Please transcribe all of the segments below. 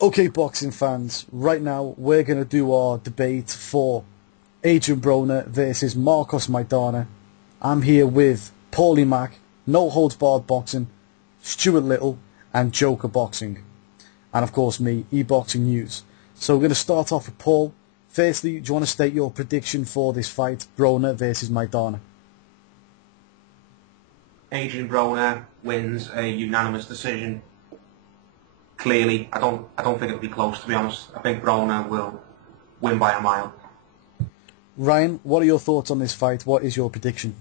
Okay, boxing fans, right now we're going to do our debate for Adrien Broner versus Marcos Maidana. I'm here with Paulie Mack, No Holds Barred Boxing, Stuart Little, and Joker Boxing. And of course me, eBoxing News. So we're going to start off with Paul. Firstly, do you want to state your prediction for this fight, Broner versus Maidana? Adrien Broner wins a unanimous decision. Clearly, I don't think it'll be close, to be honest. I think Broner will win by a mile. Ryan, what are your thoughts on this fight? What is your prediction?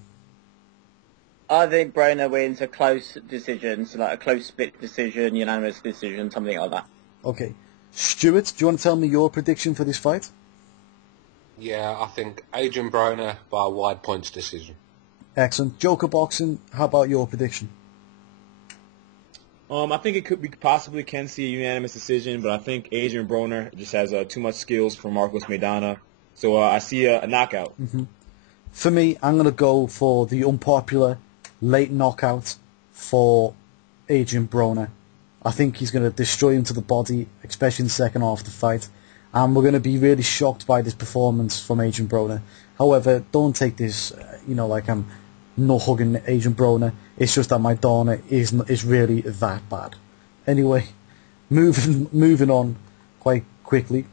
I think Broner wins a close decision, so like a close split decision, unanimous decision, something like that. Okay. Stuart, do you want to tell me your prediction for this fight? Yeah, I think Adrien Broner by a wide points decision. Excellent. Joker Boxing, how about your prediction? I think we possibly can see a unanimous decision, but I think Adrien Broner just has too much skills for Marcos Maidana. So I see a knockout. For me, I'm going to go for the unpopular late knockout for Adrien Broner. I think he's going to destroy him to the body, especially in the second half of the fight. And we're going to be really shocked by this performance from Adrien Broner. However, don't take this, like I'm not hugging Adrien Broner. It's just that Maidana is really that bad. Anyway, moving on quite quickly.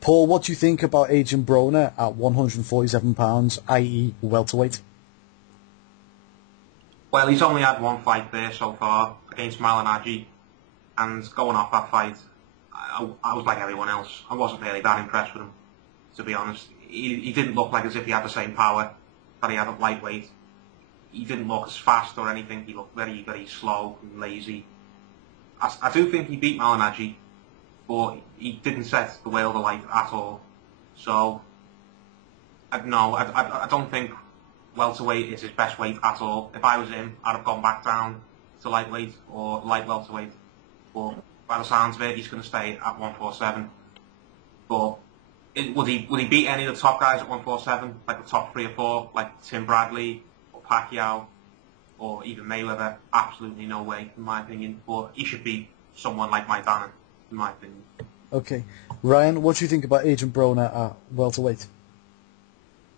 Paul, what do you think about Adrien Broner at 147 pounds, i.e. welterweight? Well, he's only had one fight there so far against Maidana, and going off that fight, I was like everyone else. I wasn't really that impressed with him, to be honest. He didn't look like as if he had the same power that he had at lightweight. He didn't look as fast or anything. He looked very, very slow and lazy. I do think he beat Maidana, but he didn't set the world alight at all. So, no, I don't think welterweight is his best weight at all. If I was him, I'd have gone back down to lightweight or light welterweight. But by the sounds of it, he's going to stay at 147. But would he beat any of the top guys at 147, like the top 3 or 4, like Tim Bradley or Pacquiao or even Mayweather? Absolutely no way, in my opinion. But he should beat someone like Maidana, in my opinion. Okay. Ryan, what do you think about Adrien Broner at welterweight?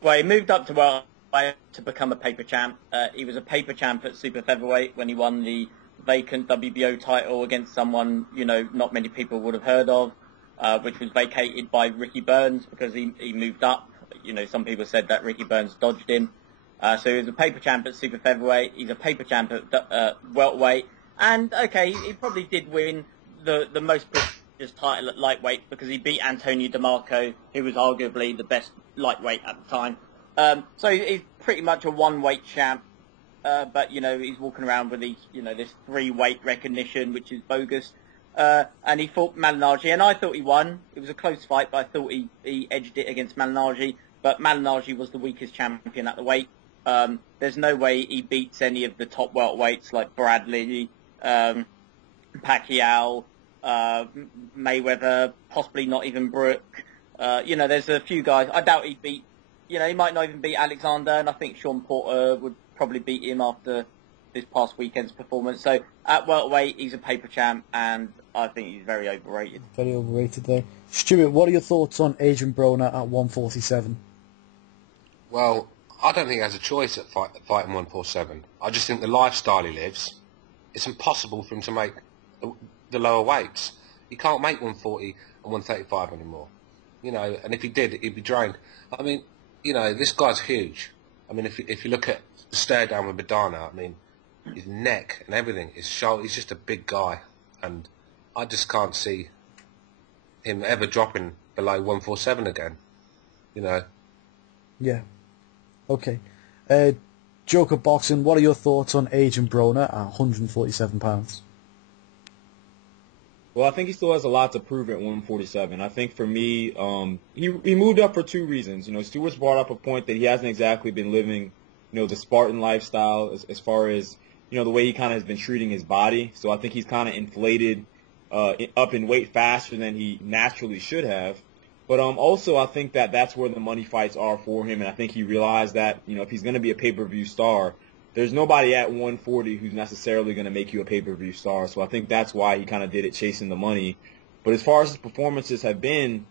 Well, he moved up to welterweight to become a paper champ. He was a paper champ at super featherweight when he won the vacant WBO title against someone, not many people would have heard of, which was vacated by Ricky Burns because he moved up. Some people said that Ricky Burns dodged him. So he was a paper champ at super featherweight. He's a paper champ at welterweight. And, okay, he probably did win the most prestigious title at lightweight because he beat Antonio DeMarco, who was arguably the best lightweight at the time. So he's pretty much a one-weight champ. But, he's walking around with these, this 3-weight recognition, which is bogus. And he fought Maidana, and I thought he won. It was a close fight, but I thought he edged it against Maidana. But Maidana was the weakest champion at the weight. There's no way he beats any of the top welterweights like Bradley, Pacquiao, Mayweather, possibly not even Brook. There's a few guys. I doubt he'd beat, he might not even beat Alexander, and I think Sean Porter would probably beat him after this past weekend's performance. So at welterweight, he's a paper champ, and I think he's very overrated. Very overrated there. Stuart, what are your thoughts on Adrien Broner at 147? Well, I don't think he has a choice at fighting 147. I just think the lifestyle he lives, it's impossible for him to make the lower weights. He can't make 140 and 135 anymore. And if he did, he'd be drained. I mean, this guy's huge. I mean, if you look at the stare down with Maidana, I mean, his neck and everything, his shoulder, he's just a big guy. And I just can't see him ever dropping below 147 again, Yeah. Okay. Joker Boxing, what are your thoughts on Adrien Broner at 147 pounds? Well, I think he still has a lot to prove at 147. I think for me, he moved up for 2 reasons. Stewart's brought up a point that he hasn't exactly been living, the Spartan lifestyle as far as, the way he kind of has been treating his body. So I think he's kind of inflated up in weight faster than he naturally should have. But also I think that's where the money fights are for him, and I think he realized that, if he's going to be a pay-per-view star, there's nobody at 140 who's necessarily going to make you a pay-per-view star. So I think that's why he kind of did it chasing the money. But as far as his performances have been,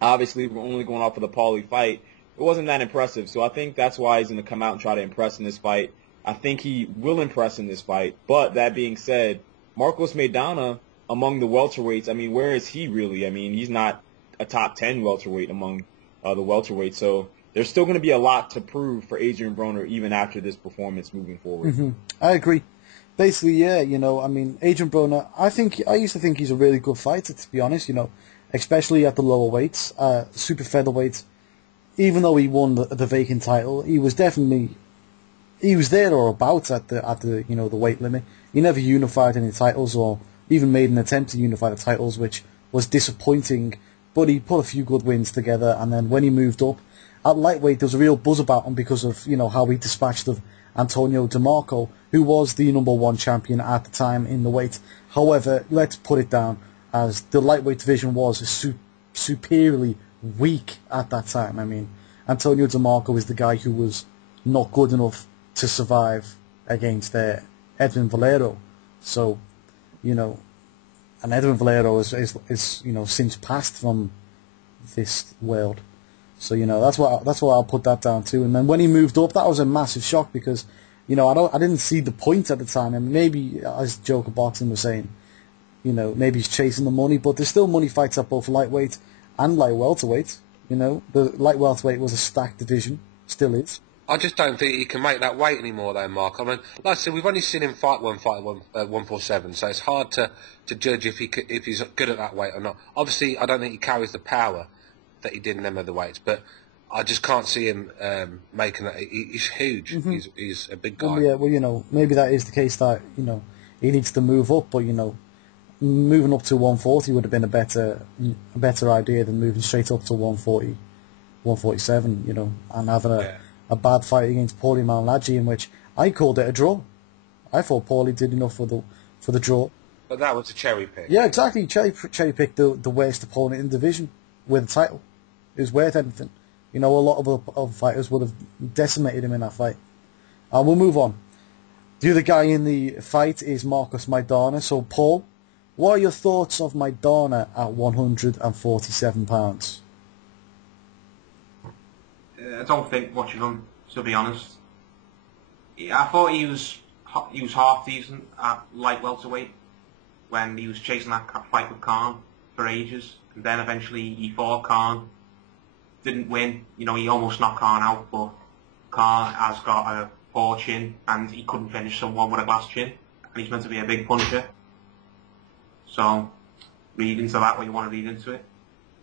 obviously we're only going off of the Paulie fight. It wasn't that impressive. So I think that's why he's going to come out and try to impress in this fight. I think he will impress in this fight. But that being said, Marcos Maidana, among the welterweights, I mean, where is he really? I mean, he's not a top 10 welterweight among the welterweights. So there's still going to be a lot to prove for Adrien Broner even after this performance moving forward. Mm-hmm. I agree. Basically, yeah, I mean, Adrien Broner, I used to think he's a really good fighter, to be honest, especially at the lower weights, super featherweight. Even though he won the vacant title, he was there or about at the the weight limit. He never unified any titles or even made an attempt to unify the titles, which was disappointing. But he put a few good wins together, and then when he moved up at lightweight, there was a real buzz about him because of how he dispatched of Antonio DeMarco, who was the #1 champion at the time in the weight. However, let's put it down as the lightweight division was superiorly weak at that time. I mean, Antonio DeMarco is the guy who was not good enough to survive against Edwin Valero. So, and Edwin Valero is since passed from this world. So that's what I'll put that down to. And then when he moved up, that was a massive shock because I didn't see the point at the time. And maybe, as Joker Boxing was saying, maybe he's chasing the money, but there's still money fights at both lightweight and light welterweight. The light welterweight was a stacked division, still is. I just don't think he can make that weight anymore, though, Mark. I mean, like I said, we've only seen him fight 147, so it's hard to judge if he's good at that weight or not. Obviously, I don't think he carries the power that he did in them other weights, but I just can't see him making that. He's huge. Mm-hmm. He's a big guy. Well, yeah, maybe that is the case that he needs to move up, but moving up to 140 would have been a better idea than moving straight up to 140, 147. And having a bad fight against Paulie Malignaggi, in which I called it a draw. I thought Paulie did enough for the draw. But that was a cherry pick. Yeah, exactly. Cherry picked the worst opponent in the division with a title. It was worth anything. A lot of other fighters would have decimated him in that fight. We'll move on. The other guy in the fight is Marcos Maidana. So, Paul, what are your thoughts of Maidana at 147 pounds? I don't think much of him, to be honest. I thought he was half decent at light welterweight when he was chasing that fight with Khan for ages, and then eventually he fought Khan, didn't win. He almost knocked Khan out, but Khan has got a poor chin, and he couldn't finish someone with a glass chin, and he's meant to be a big puncher. So, read into that what you want to read into it.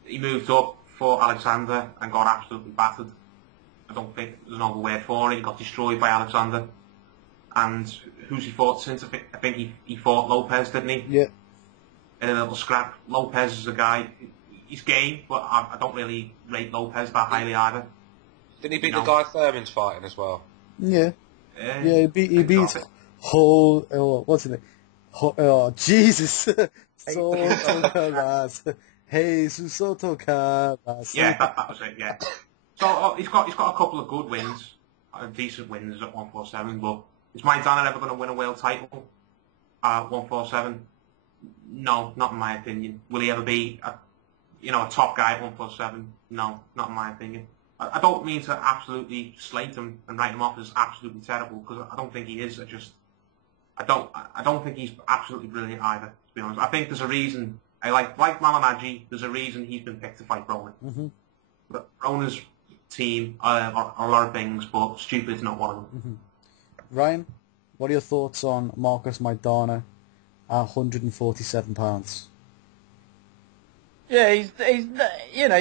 He moved up, fought Alexander, and got absolutely battered. I don't think there's another word for it. He got destroyed by Alexander. And who's he fought since? I think he fought Lopez, didn't he? Yeah. In a little scrap. Lopez is a guy, he's game, but I don't really rate Lopez that highly either. Didn't he beat the guy Thurman's fighting as well? Yeah. Yeah, he beat what's his name? Jesus. Soto Caras. Jesus Soto Caras. Yeah, that was it, yeah. So he's got a couple of good wins, decent wins at 147. But is Maidana ever going to win a world title at 147? No, not in my opinion. Will he ever be a top guy at 147? No, not in my opinion. I don't mean to absolutely slate him and write him off as absolutely terrible, because I don't think he is. I don't think he's absolutely brilliant either, to be honest. I think there's a reason. Like Malignaggi, there's a reason he's been picked to fight Broner. Mm-hmm. But Broner's team are a lot of things, but stupid is not one of them. Mm-hmm. Ryan, what are your thoughts on Marcos Maidana at 147 pounds? Yeah, he's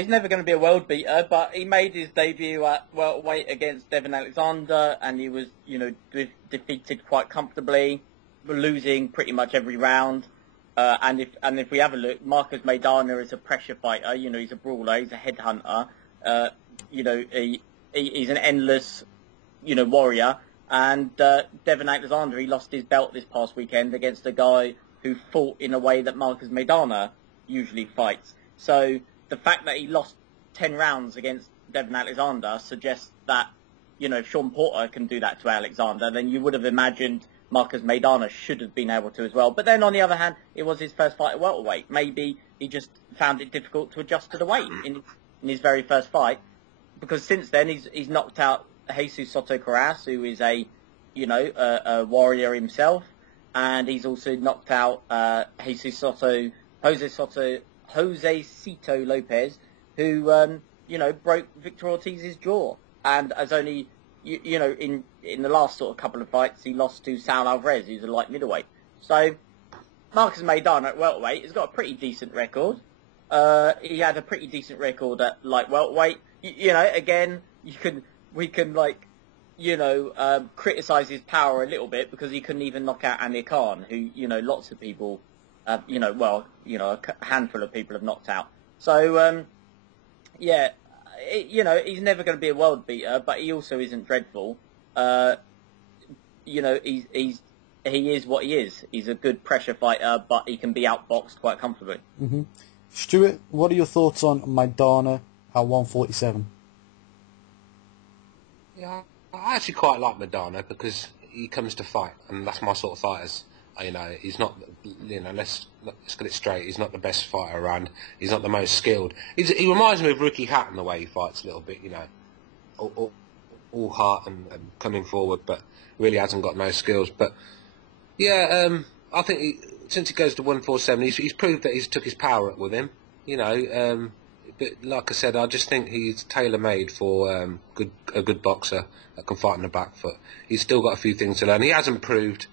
never going to be a world beater, but he made his debut at welterweight against Devin Alexander, and he was defeated quite comfortably, losing pretty much every round. And if we have a look, Marcos Maidana is a pressure fighter. He's a brawler. He's a headhunter. He's an endless, warrior. And Devin Alexander, he lost his belt this past weekend against a guy who fought in a way that Marcos Maidana usually fights. So the fact that he lost 10 rounds against Devin Alexander suggests that, if Sean Porter can do that to Alexander, then you would have imagined Marcus Maidana should have been able to as well. But then on the other hand, it was his first fight at welterweight. Maybe he just found it difficult to adjust to the weight in his very first fight, because since then he's knocked out Jesus Soto Karass, who is a warrior himself, and he's also knocked out Jose Cito Lopez, who broke Victor Ortiz's jaw, and as only in the last sort of couple of fights he lost to Saul Alvarez, who's a light middleweight. So Marcus Maidana at welterweight has got a pretty decent record. He had a pretty decent record at light welterweight. Again, we can criticize his power a little bit, because he couldn't even knock out Amir Khan, who lots of people, a handful of people have knocked out. So he's never going to be a world beater, but he also isn't dreadful. He is what he is. He's a good pressure fighter, but he can be outboxed quite comfortably. Mm-hmm. Stuart, what are your thoughts on Maidana at 147? Yeah, I actually quite like Maidana because he comes to fight, and that's my sort of fighters. He's not, let's get it straight, he's not the best fighter around, he's not the most skilled. He reminds me of Ricky Hatton the way he fights a little bit, all heart and coming forward, but really hasn't got no skills. But yeah, I think since he goes to 147, he's proved that he's took his power up with him, but like I said, I just think he's tailor-made for a good boxer that can fight on the back foot. He's still got a few things to learn. He hasn't proved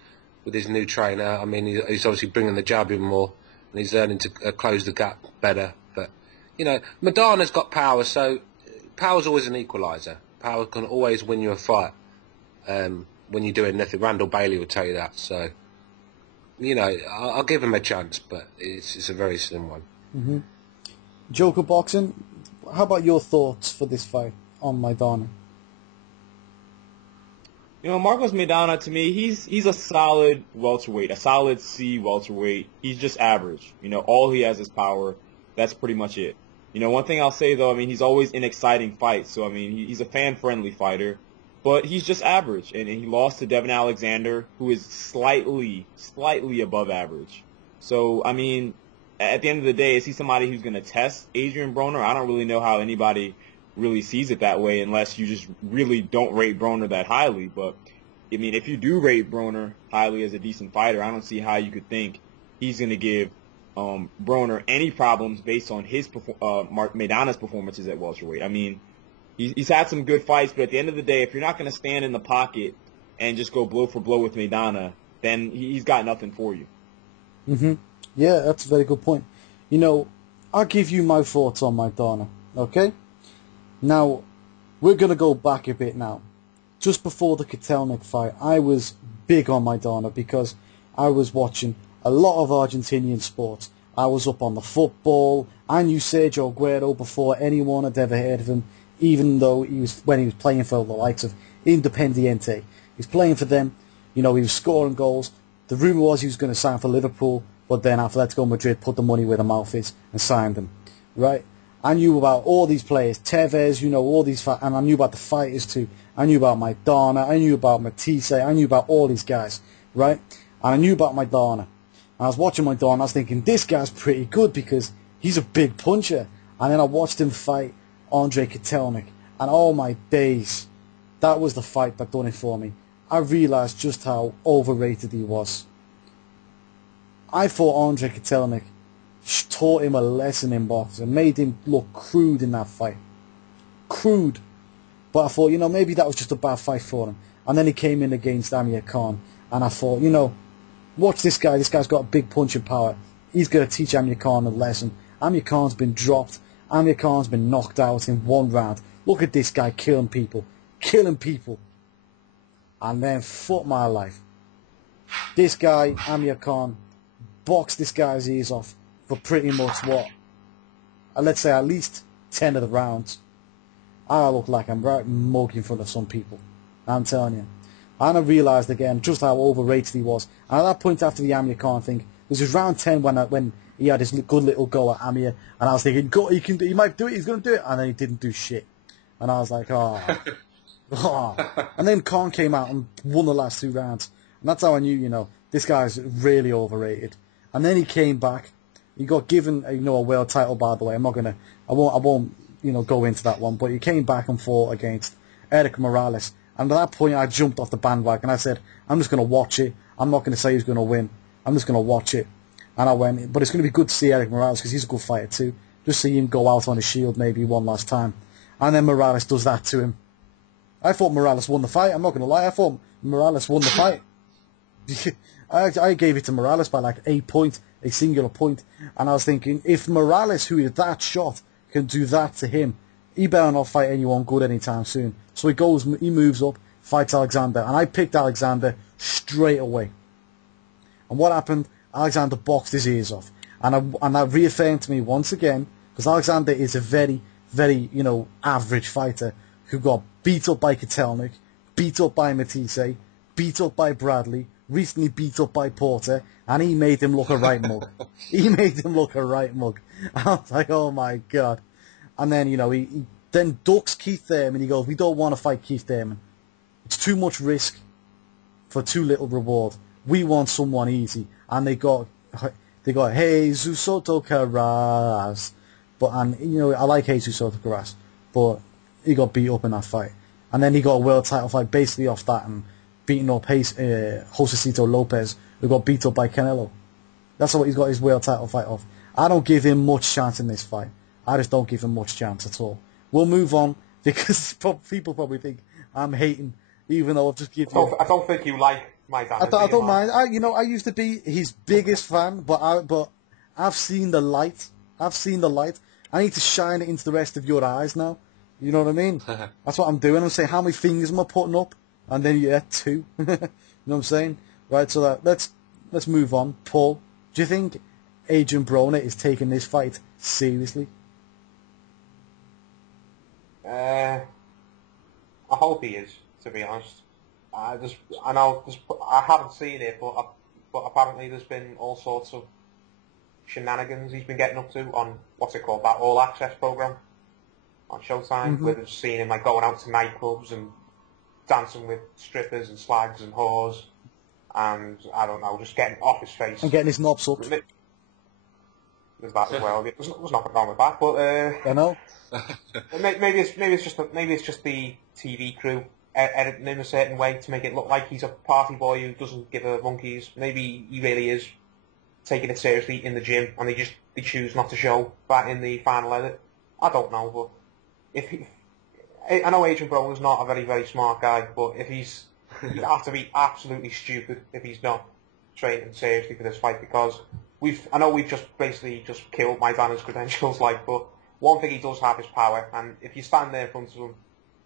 with his new trainer. I mean, he's obviously bringing the jab in more, and he's learning to close the gap better. But, Maidana's got power, so power's always an equaliser. Power can always win you a fight when you're doing nothing. Randall Bailey will tell you that. So, I'll give him a chance, but it's a very slim one. Mm-hmm. Joker Boxing, how about your thoughts for this fight on Maidana? Marcos Maidana, to me, he's a solid welterweight, a solid C welterweight. He's just average. All he has is power. That's pretty much it. One thing I'll say, though, he's always in exciting fights. So, he's a fan-friendly fighter. But he's just average. And he lost to Devin Alexander, who is slightly above average. So, at the end of the day, is he somebody who's going to test Adrien Broner? I don't really know how anybody really sees it that way, unless you just really don't rate Broner that highly. But if you do rate Broner highly as a decent fighter, I don't see how you could think he's going to give Broner any problems based on his Maidana's performances at welterweight. He's had some good fights, but at the end of the day, if you're not going to stand in the pocket and just go blow for blow with Maidana, then he's got nothing for you. Mm-hmm. Yeah, that's a very good point. I'll give you my thoughts on Maidana, okay? Now, we're going to go back a bit now. Just before the Kotelnik fight, I was big on Maidana because I was watching a lot of Argentinian sports. I was up on the football. I knew Sergio Aguero before anyone had ever heard of him, even though when he was playing for the likes of Independiente. He was playing for them. He was scoring goals. The rumour was he was going to sign for Liverpool, but then Atletico Madrid put the money where the mouth is and signed him, right? I knew about all these players, Tevez, all these, and I knew about the fighters too. I knew about Maidana, I knew about Matisse, I knew about all these guys, right? And I knew about Maidana. And I was watching Maidana, I was thinking, this guy's pretty good because he's a big puncher. And then I watched him fight Andre Kotelnik, and oh my days, that was the fight that done it for me. I realised just how overrated he was. I thought Andre Kotelnik taught him a lesson in boxing, made him look crude in that fight. Crude. But I thought, maybe that was just a bad fight for him. And then he came in against Amir Khan, and I thought, watch this guy. This guy's got big punching power. He's going to teach Amir Khan a lesson. Amir Khan's been dropped. Amir Khan's been knocked out in one round. Look at this guy killing people. Killing people. And then, fuck my life. This guy, Amir Khan, boxed this guy's ears off for pretty much what? Let's say at least 10 of the rounds. I look like I'm right mug in front of some people. I'm telling you. And I realised again just how overrated he was. And at that point after the Amir Khan thing, it was round 10 when he had his good little go at Amir, and I was thinking, God, he might do it, he's going to do it, and then he didn't do shit. And I was like, oh. And then Khan came out and won the last 2 rounds. And that's how I knew, this guy's really overrated. And then he came back. He got given, a world title, by the way. I won't, go into that one. But he came back and fought against Eric Morales. And at that point, I jumped off the bandwagon. I said, I'm just going to watch it. I'm not going to say he's going to win. I'm just going to watch it. And I went, but it's going to be good to see Eric Morales because he's a good fighter too. Just see him go out on his shield maybe one last time. And then Morales does that to him. I thought Morales won the fight. I'm not going to lie. I thought Morales won the fight. I gave it to Morales by like a singular point. And I was thinking, if Morales, who is that shot, can do that to him, he better not fight anyone good anytime soon. So he moves up, fights Alexander. And I picked Alexander straight away. And what happened? Alexander boxed his ears off. And that reaffirmed to me once again, because Alexander is a very, very, average fighter who got beat up by Kotelnik, beat up by Matisse, beat up by Bradley, recently beat up by Porter, and he made him look a right mug. He made him look a right mug. I was like, oh my God. And then, he then ducks Keith Thurman. He goes, we don't want to fight Keith Thurman. It's too much risk for too little reward. We want someone easy. And they got Jesus Soto Carras. I like Jesus Soto Carras, but he got beat up in that fight. And then he got a world title fight basically off that and beating up Josecito Lopez, who got beat up by Canelo. That's what he's got his world title fight off. I don't give him much chance in this fight. I just don't give him much chance at all. We'll move on because people probably think I'm hating, even though I've just given you... I don't think you like Maidana. I don't mind. I used to be his biggest fan, but I've seen the light. I need to shine it into the rest of your eyes now. You know what I mean? That's what I'm doing. I'm saying, how many fingers am I putting up? And then you get 2. You know what I'm saying? Right, so let's move on. Paul, do you think Adrien Broner is taking this fight seriously? I hope he is, to be honest. I haven't seen it, but apparently there's been all sorts of shenanigans he's been getting up to on what's it called, that All Access program on Showtime. Where they've seen him going out to nightclubs and dancing with strippers and slags and whores, and I don't know, just getting off his face and getting his knobs sucked. There's that as well. There's nothing wrong with that, but I know. maybe it's just the TV crew editing him a certain way to make it look like he's a party boy who doesn't give a monkeys. Maybe he really is taking it seriously in the gym, and they choose not to show that in the final edit. I don't know, but I know Adrien Broner's not a very, very smart guy, but he'd have to be absolutely stupid if he's not training seriously for this fight, because I know we've just basically just killed Maidana's credentials, but one thing he does have is power, and if you stand there in front of him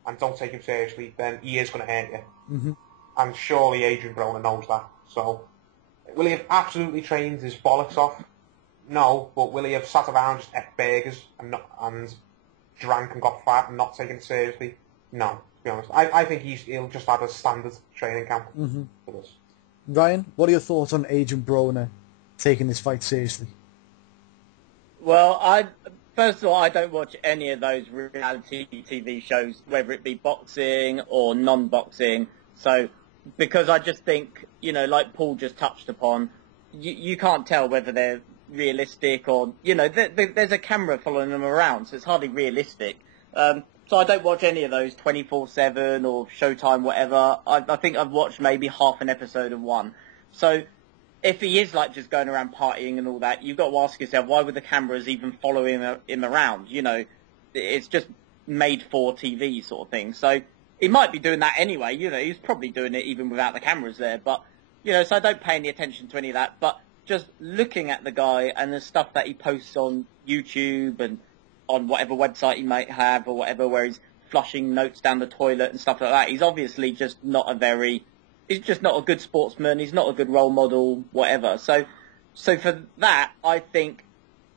and don't take him seriously, then he is going to hurt you. And surely Adrien Broner knows that. So, will he have absolutely trained his bollocks off? No, but will he have sat around just ate burgers and drank and got fat and not taken it seriously? No, to be honest. I think he'll just have a standard training camp for this. Ryan, what are your thoughts on Adrien Broner taking this fight seriously? Well, first of all, I don't watch any of those reality TV shows, whether it be boxing or non-boxing. So, because I just think, like Paul just touched upon, you can't tell whether they're realistic or, there's a camera following them around, so it's hardly realistic. So I don't watch any of those 24/7 or Showtime, whatever. I think I've watched maybe half an episode of one. So if he is just going around partying and all that, you've got to ask yourself, why would the cameras even follow him around? It's just made for TV sort of thing. So he might be doing that anyway. He's probably doing it even without the cameras there. But, so I don't pay any attention to any of that. But just looking at the guy and the stuff that he posts on YouTube and on whatever website he might have or whatever, where he's flushing notes down the toilet and stuff like that, he's obviously just not he's just not a good sportsman, he's not a good role model, whatever. So for that, I think,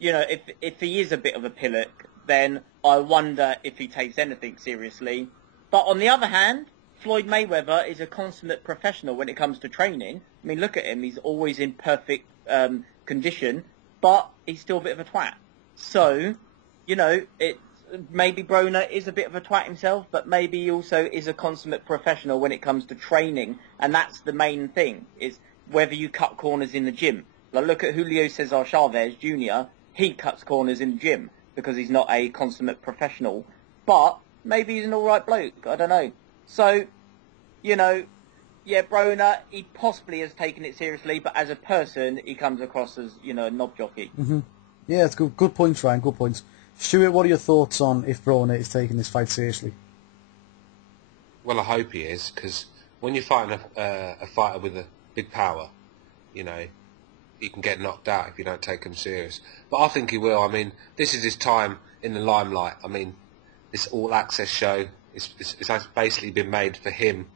if he is a bit of a pillock, then I wonder if he takes anything seriously. But on the other hand, Floyd Mayweather is a consummate professional when it comes to training. I mean, look at him, he's always in perfect condition, but he's still a bit of a twat. So, maybe Broner is a bit of a twat himself, but maybe he also is a consummate professional when it comes to training, and that's the main thing, is whether you cut corners in the gym. Like, look at Julio Cesar Chavez Jr., he cuts corners in the gym because he's not a consummate professional, but maybe he's an alright bloke, I don't know. So, you know, yeah, Broner, he possibly has taken it seriously, but as a person, he comes across as, you know, a knob jockey. Mm-hmm. Yeah, it's good. Good points, Ryan. Good points. Stuart, what are your thoughts on if Broner is taking this fight seriously? Well, I hope he is, because when you're fighting a fighter with a big power, you know, he can get knocked out if you don't take him serious. But I think he will. I mean, this is his time in the limelight. I mean, this all-access show, it's basically been made for him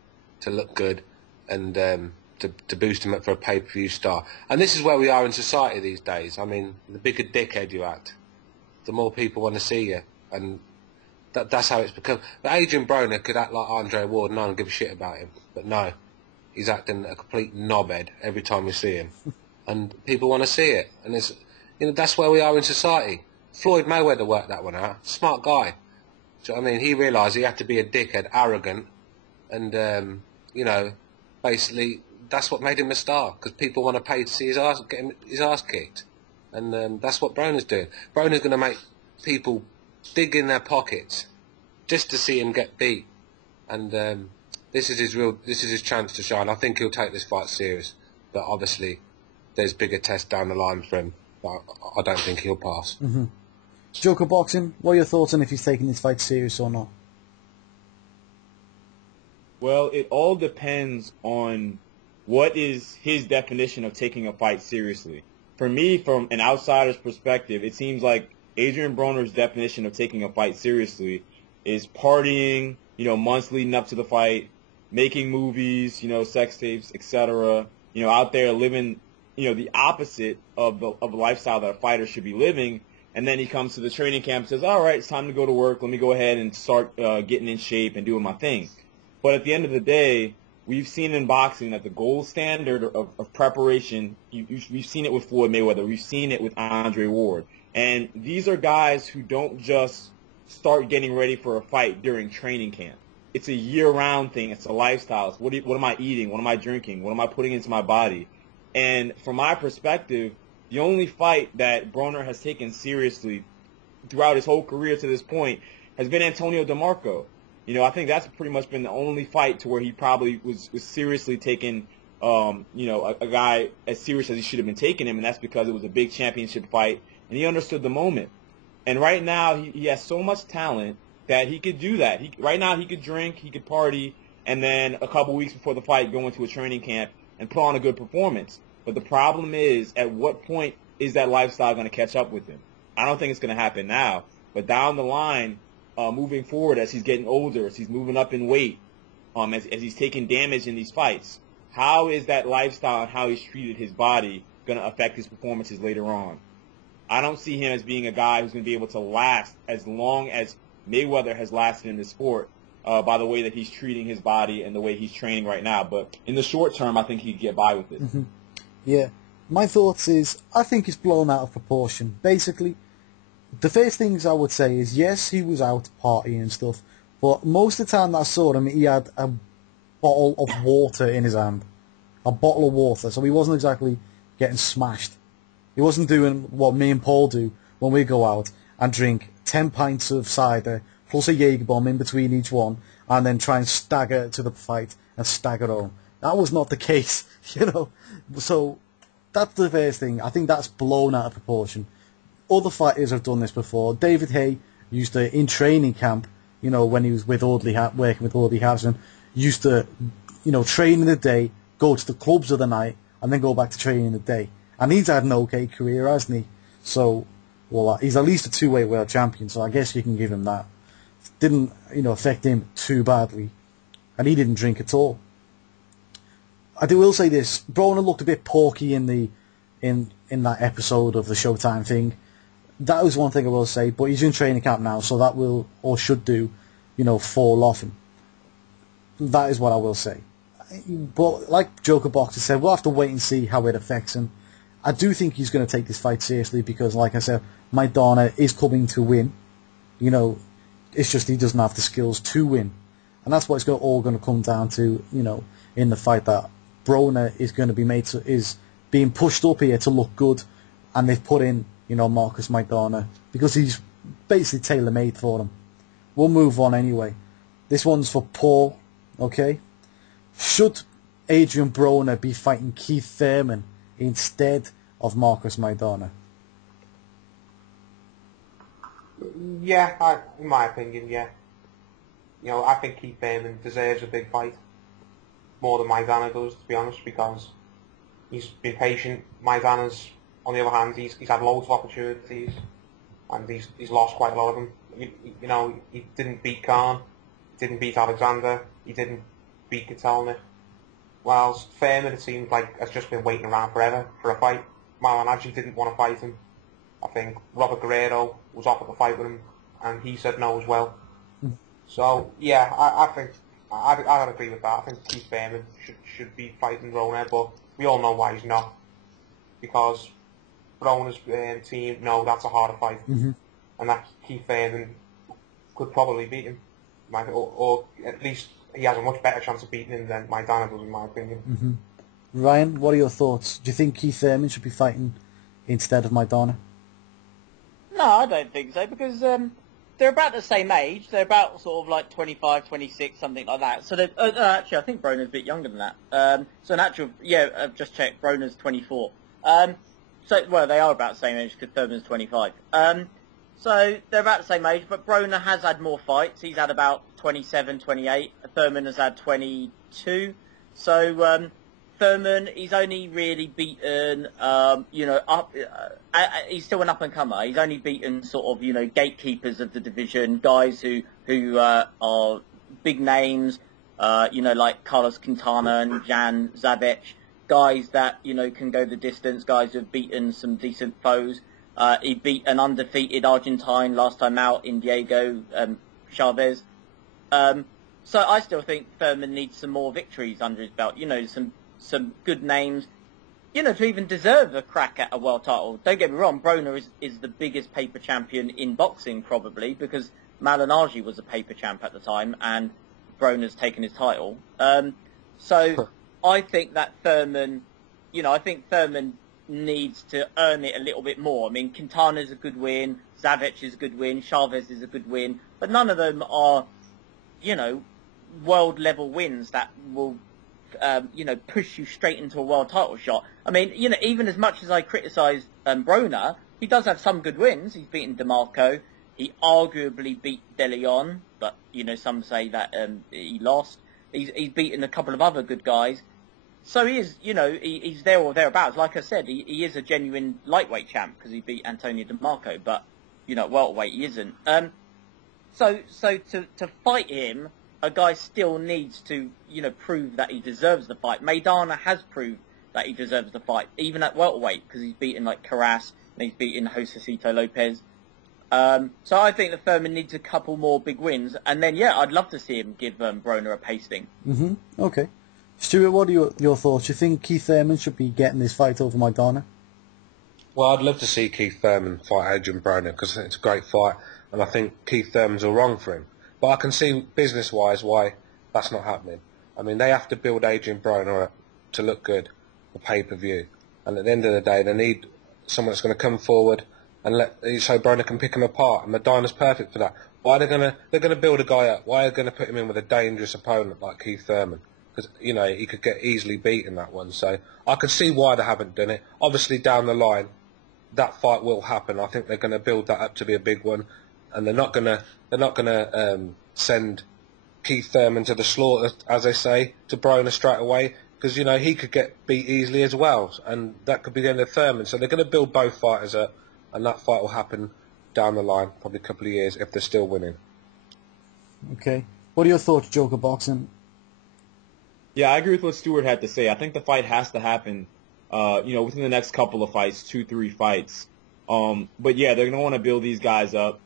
to look good and to boost him up for a pay-per-view star. And this is where we are in society these days. I mean, the bigger dickhead you act, the more people want to see you. And that's how it's become. But Adrien Broner could act like Andre Ward and no one give a shit about him. But no, he's acting a complete knobhead every time we see him. And people want to see it. And it's, you know, that's where we are in society. Floyd Mayweather worked that one out. Smart guy. So, I mean, he realised he had to be a dickhead, arrogant, and, you know, basically that's what made him a star, because people want to pay to see his ass, get his ass kicked. And that's what Broner's doing. Broner's going to make people dig in their pockets just to see him get beat. And this is his chance to shine. I think he'll take this fight serious. But obviously, there's bigger tests down the line for him. But I don't think he'll pass. Mm-hmm. Joker Boxing, what are your thoughts on if he's taking this fight serious or not? Well, it all depends on what is his definition of taking a fight seriously. For me, from an outsider's perspective, it seems like Adrien Broner's definition of taking a fight seriously is partying, you know, months leading up to the fight, making movies, you know, sex tapes, etc., you know, out there living, you know, the opposite of the lifestyle that a fighter should be living. And then he comes to the training camp and says, all right, it's time to go to work. Let me go ahead and start getting in shape and doing my thing. But at the end of the day, we've seen in boxing that the gold standard of preparation, we've seen it with Floyd Mayweather. We've seen it with Andre Ward. And these are guys who don't just start getting ready for a fight during training camp. It's a year-round thing. It's a lifestyle. It's what am I eating? What am I drinking? What am I putting into my body? And from my perspective, the only fight that Broner has taken seriously throughout his whole career to this point has been Antonio DeMarco. You know, I think that's pretty much been the only fight to where he probably was seriously taking, you know, a guy as serious as he should have been taking him, and that's because it was a big championship fight, and he understood the moment. And right now, he has so much talent that he could do that. Right now, he could drink, he could party, and then a couple weeks before the fight, go into a training camp and put on a good performance. But the problem is, at what point is that lifestyle going to catch up with him? I don't think it's going to happen now, but down the line, moving forward, as he's getting older, as he's moving up in weight, as he's taking damage in these fights, how is that lifestyle and how he's treated his body going to affect his performances later on? I don't see him as being a guy who's going to be able to last as long as Mayweather has lasted in this sport by the way that he's treating his body and the way he's training right now. But in the short term, I think he could get by with it. Mm-hmm. Yeah. My thoughts is, I think it's blown out of proportion. Basically, the first things I would say is, yes, he was out partying and stuff, but most of the time that I saw him, he had a bottle of water in his hand. A bottle of water, so he wasn't exactly getting smashed. He wasn't doing what me and Paul do when we go out and drink 10 pints of cider, plus a Jaeger bomb in between each one, and then try and stagger to the fight and stagger home. That was not the case, you know. So that's the first thing. I think that's blown out of proportion. Other fighters have done this before. David Haye used to, in training camp, you know, when he was with working with Audley Harrison, used to, you know, train in the day, go to the clubs of the night, and then go back to training in the day. And he's had an okay career, hasn't he? So, well, he's at least a two-weight world champion, so I guess you can give him that. Didn't, you know, affect him too badly. And he didn't drink at all. I will say this, Broner looked a bit porky in that episode of the Showtime thing. That was one thing I will say, but he's in training camp now, so that will, or should do, you know, fall off him. That is what I will say. But like Joker Boxer said, we'll have to wait and see how it affects him. I do think he's going to take this fight seriously because, like I said, Maidana is coming to win. You know, it's just he doesn't have the skills to win. And that's what it's all going to come down to, you know, in the fight, that Broner is going to be is being pushed up here to look good, and they've put in, you know, Marcus Maidana because he's basically tailor-made for them. We'll move on anyway. This one's for Paul, okay? Should Adrien Broner be fighting Keith Thurman instead of Marcus Maidana? Yeah, in my opinion, yeah. You know, I think Keith Thurman deserves a big fight more than Maidana does, to be honest, because he's been patient. Maidana's, on the other hand, he's had loads of opportunities, and he's lost quite a lot of them. You know, he didn't beat Khan, he didn't beat Alexander, he didn't beat Katalny. Whilst Thurman, it seems like, has just been waiting around forever for a fight. Malignaggi didn't want to fight him. I think Robert Guerrero was offered to fight with him, and he said no as well. So, yeah, I think I'd agree with that. I think Keith Thurman should be fighting Broner, but we all know why he's not. Because Broner's team know that's a harder fight. Mm-hmm. And that Keith Thurman could probably beat him. Or at least he has a much better chance of beating him than Maidana does, in my opinion. Mm-hmm. Ryan, what are your thoughts? Do you think Keith Thurman should be fighting instead of Maidana? No, I don't think so, because they're about the same age. They're about sort of like 25, 26, something like that. So actually, I think Broner's a bit younger than that. So in actual, yeah, I've just checked. Broner's 24. Well, they are about the same age because Thurman's 25. So they're about the same age, but Broner has had more fights. He's had about 27, 28. Thurman has had 22. So Thurman, he's only really beaten, he's still an up-and-comer. He's only beaten sort of, you know, gatekeepers of the division, guys who are big names, like Carlos Quintana and Jan Zabec, guys that, you know, can go the distance, guys who have beaten some decent foes. He beat an undefeated Argentine last time out in Diego Chavez. So I still think Thurman needs some more victories under his belt, you know, some good names, you know, to even deserve a crack at a world title. Don't get me wrong, Broner is the biggest paper champion in boxing, probably, because Malignaggi was a paper champ at the time, and Broner's taken his title. So I think that Thurman, needs to earn it a little bit more. I mean, Quintana's a good win, Zabec is a good win, Chavez is a good win, but none of them are, you know, world-level wins that will push you straight into a world title shot. I mean, you know, even as much as I criticise Broner, he does have some good wins. He's beaten DeMarco. He arguably beat De Leon, but, you know, some say that he lost. He's beaten a couple of other good guys. So he is, you know, he's there or thereabouts. Like I said, he is a genuine lightweight champ because he beat Antonio DeMarco, but, you know, welterweight he isn't. So to fight him, a guy still needs to, you know, prove that he deserves the fight. Maidana has proved that he deserves the fight, even at welterweight, because he's beaten like Carras and he's beaten Josecito Lopez. So I think that Thurman needs a couple more big wins, and then yeah, I'd love to see him give Broner a pasting. Mm-hmm. Okay, Stuart, what are your thoughts? Do you think Keith Thurman should be getting this fight over Maidana? Well, I'd love to see Keith Thurman fight Adrien Broner because it's a great fight, and I think Keith Thurman's all wrong for him. But I can see business-wise why that's not happening. I mean, they have to build Adrien Broner up to look good for pay-per-view. And at the end of the day, they need someone that's going to come forward and so Broner can pick him apart. And Maidana's perfect for that. Why they're going to build a guy up? Why are they going to put him in with a dangerous opponent like Keith Thurman? Because, you know, he could get easily beaten that one. So I can see why they haven't done it. Obviously, down the line, that fight will happen. I think they're going to build that up to be a big one. And they're not gonna send Keith Thurman to the slaughter, as they say, to Broner straight away, because, you know, he could get beat easily as well, and that could be the end of Thurman. So they're going to build both fighters up, and that fight will happen down the line, probably a couple of years, if they're still winning. Okay. What are your thoughts, Joker Boxing? Yeah, I agree with what Stuart had to say. I think the fight has to happen, within the next couple of fights, 2-3 fights. But yeah, they're going to want to build these guys up.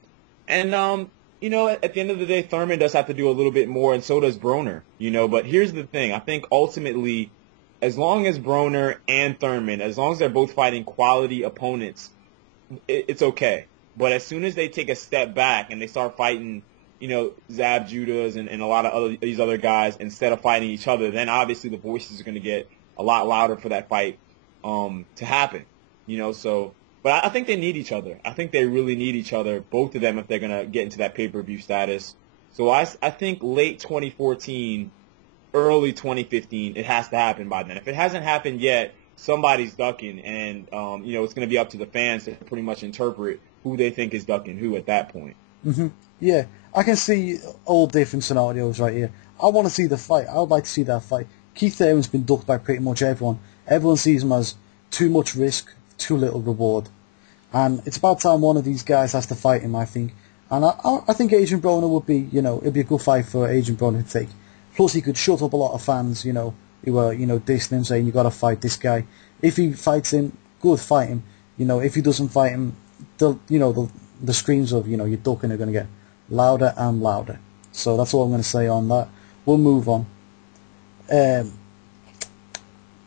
And, at the end of the day, Thurman does have to do a little bit more, and so does Broner, But here's the thing. I think ultimately, as long as Broner and Thurman, as long as they're both fighting quality opponents, it's okay. But as soon as they take a step back and they start fighting, Zab Judas and a lot of these other guys instead of fighting each other, then obviously the voices are going to get a lot louder for that fight to happen. But I think they need each other. I think they really need each other, both of them, if they're going to get into that pay-per-view status. So I think late 2014, early 2015, it has to happen by then. If it hasn't happened yet, somebody's ducking, and it's going to be up to the fans to pretty much interpret who they think is ducking who at that point. Mm-hmm. Yeah, I can see all different scenarios right here. I want to see the fight. I would like to see that fight. Keith Thurman's been ducked by pretty much everyone. Everyone sees him as too much risk, too little reward. And it's about time one of these guys has to fight him, I think. And I think Adrien Broner would be, it'd be a good fight for Adrien Broner to take. Plus, he could shut up a lot of fans, who were, dissing him, saying, you got to fight this guy. If he fights him, good, fight him. If he doesn't fight him, the screams of, you're ducking are going to get louder and louder. So that's all I'm going to say on that. We'll move on.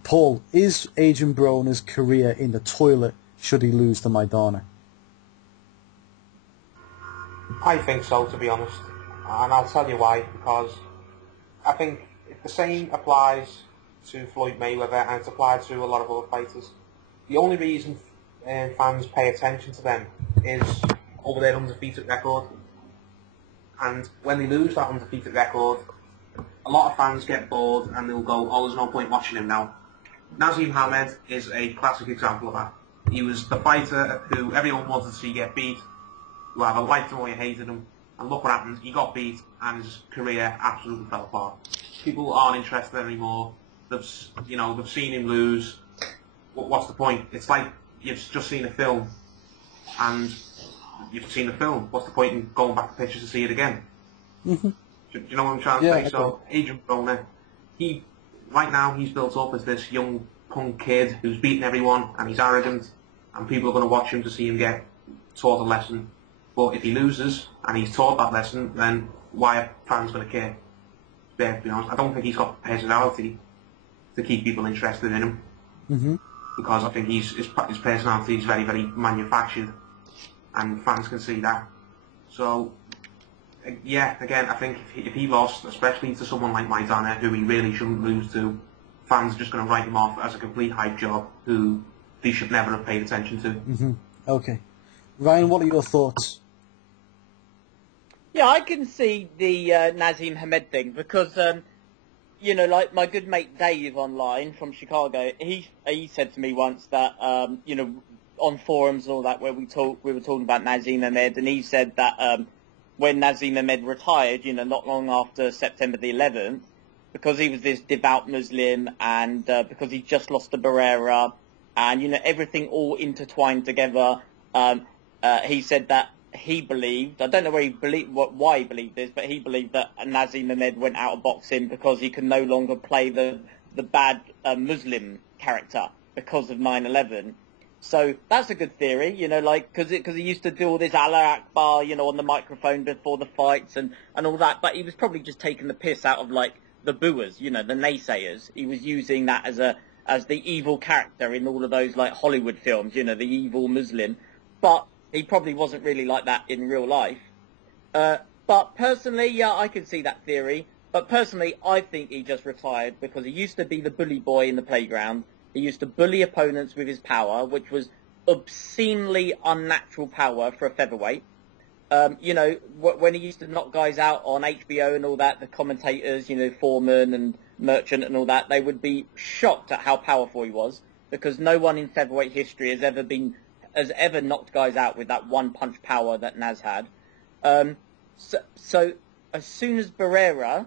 Paul, is Adrien Broner's career in the toilet should he lose to Maidana? I think so, to be honest. And I'll tell you why, because I think the same applies to Floyd Mayweather and it's applied to a lot of other fighters. The only reason fans pay attention to them is over their undefeated record. And when they lose that undefeated record, a lot of fans get bored and they'll go, oh, there's no point watching him now. Naseem Hamed is a classic example of that. He was the fighter who everyone wanted to see get beat, who either liked him or you hated him. And look what happened, he got beat and his career absolutely fell apart. People aren't interested anymore. They've seen him lose. What's the point? It's like you've just seen a film and you've seen the film. What's the point in going back to pictures to see it again? Mm-hmm. Do you know what I'm trying to say? So Adrien Broner, right now he's built up as this young punk kid who's beating everyone and he's arrogant and people are going to watch him to see him get taught a lesson. But if he loses and he's taught that lesson, then why are fans going to care? To be honest, I don't think he's got the personality to keep people interested in him. Mm-hmm. Because I think his personality is very, very manufactured and fans can see that. So, yeah, again, I think if he lost, especially to someone like Maidana, who he really shouldn't lose to, fans are just going to write him off as a complete hype job who they should never have paid attention to. Mm-hmm. Okay. Ryan, what are your thoughts? Yeah, I can see the Naseem Hamed thing because, like my good mate Dave online from Chicago, he said to me once that, on forums and all that where we were talking about Naseem Hamed, and he said that when Naseem Hamed retired, not long after September the 11th, because he was this devout Muslim and because he just lost to Barrera and, everything all intertwined together, he said that he believed, I don't know why he believed this, but he believed that Naseem Hamed went out of boxing because he could no longer play the bad Muslim character because of 9/11. So that's a good theory, because he used to do all this Allah Akbar, on the microphone before the fights and all that, but he was probably just taking the piss out of the booers, the naysayers. He was using that as the evil character in all of those Hollywood films, the evil Muslim, but he probably wasn't really like that in real life. But personally, yeah, I can see that theory. But personally, I think he just retired because he used to be the bully boy in the playground. He used to bully opponents with his power, which was obscenely unnatural power for a featherweight. When he used to knock guys out on HBO and all that, the commentators, Foreman and Merchant and all that, they would be shocked at how powerful he was because no one in featherweight history has ever knocked guys out with that one punch power that Naz had. So as soon as Barrera,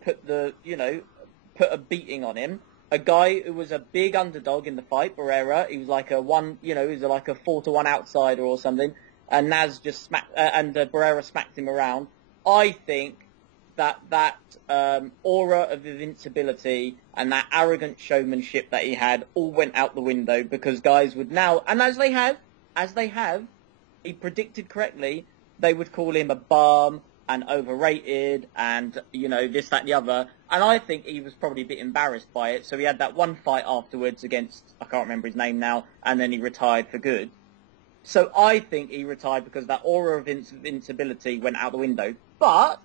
put a beating on him, a guy who was a big underdog in the fight, Barrera, he was like a 4-1 outsider or something, and Naz just Barrera smacked him around. I think that aura of invincibility and that arrogant showmanship that he had all went out the window because guys would now, and as they have, he predicted correctly, they would call him a bum and overrated and, this, that, and the other. And I think he was probably a bit embarrassed by it. So he had that one fight afterwards against, I can't remember his name now, and then he retired for good. So I think he retired because that aura of invincibility went out the window. But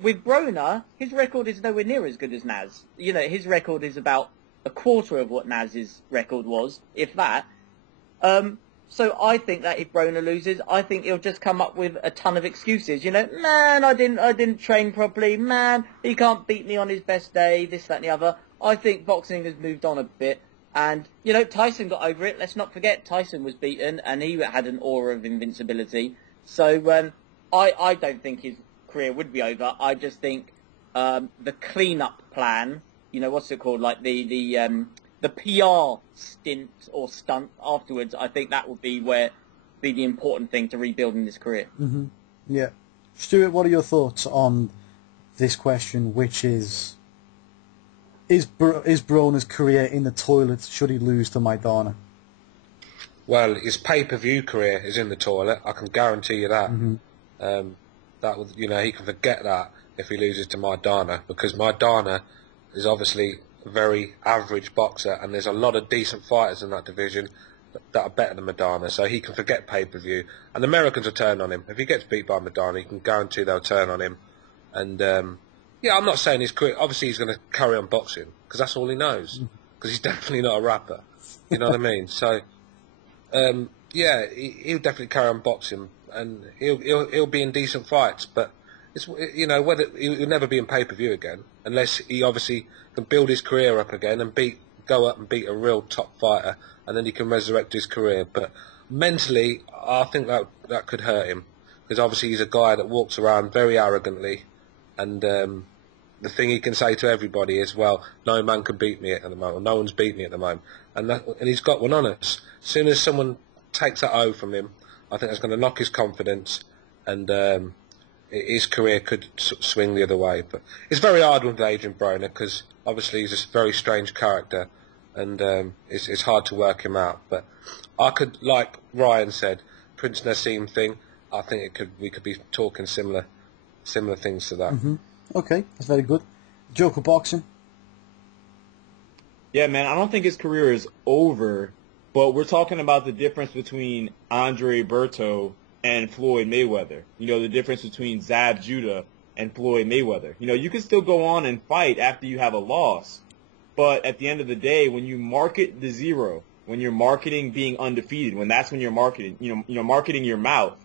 with Broner, his record is nowhere near as good as Naz. You know, his record is about a quarter of what Naz's record was, if that. So I think that if Broner loses, I think he'll just come up with a ton of excuses. You know, man, I didn't train properly. Man, he can't beat me on his best day. This, that, and the other. I think boxing has moved on a bit. And, you know, Tyson got over it. Let's not forget Tyson was beaten and he had an aura of invincibility. So I don't think his career would be over. I just think the clean-up plan, you know, what's it called, like the PR stint or stunt afterwards, I think that would be the important thing to rebuilding this career. Mm-hmm. Yeah. Stuart, what are your thoughts on this question, which is Broner's career in the toilet should he lose to Maidana? Well, his pay-per-view career is in the toilet. I can guarantee you that. Mm-hmm. That would, you know, he can forget that if he loses to Maidana, because Maidana is obviously a very average boxer, and there's a lot of decent fighters in that division that are better than Maidana, so he can forget pay-per-view. And the Americans will turn on him. If he gets beat by Maidana, you can guarantee they'll turn on him. And yeah, I'm not saying his career. Obviously, he's going to carry on boxing because that's all he knows. Because he's definitely not a rapper. You know what I mean? So, yeah, he'll definitely carry on boxing, and he'll be in decent fights. But it's, you know, whether he'll never be in pay-per-view again unless he obviously can build his career up again and go up and beat a real top fighter, and then he can resurrect his career. But mentally, I think that could hurt him because obviously he's a guy that walks around very arrogantly, and the thing he can say to everybody is, well, no man can beat me at the moment, or no one's beat me at the moment, and he's got one on us. As soon as someone takes that O from him, I think that's going to knock his confidence, and his career could swing the other way. But it's very hard with Adrien Broner because obviously he's a very strange character, and it's hard to work him out. But I could, like Ryan said, Prince Nassim thing, I think we could be talking similar things to that. Mm-hmm. Okay, that's very good. Joker boxing. Yeah, man, I don't think his career is over, but we're talking about the difference between Andre Berto and Floyd Mayweather. You know, the difference between Zab Judah and Floyd Mayweather. You know, you can still go on and fight after you have a loss, but at the end of the day, when you market the zero, when you're marketing being undefeated, when you're marketing, you know, marketing your mouth,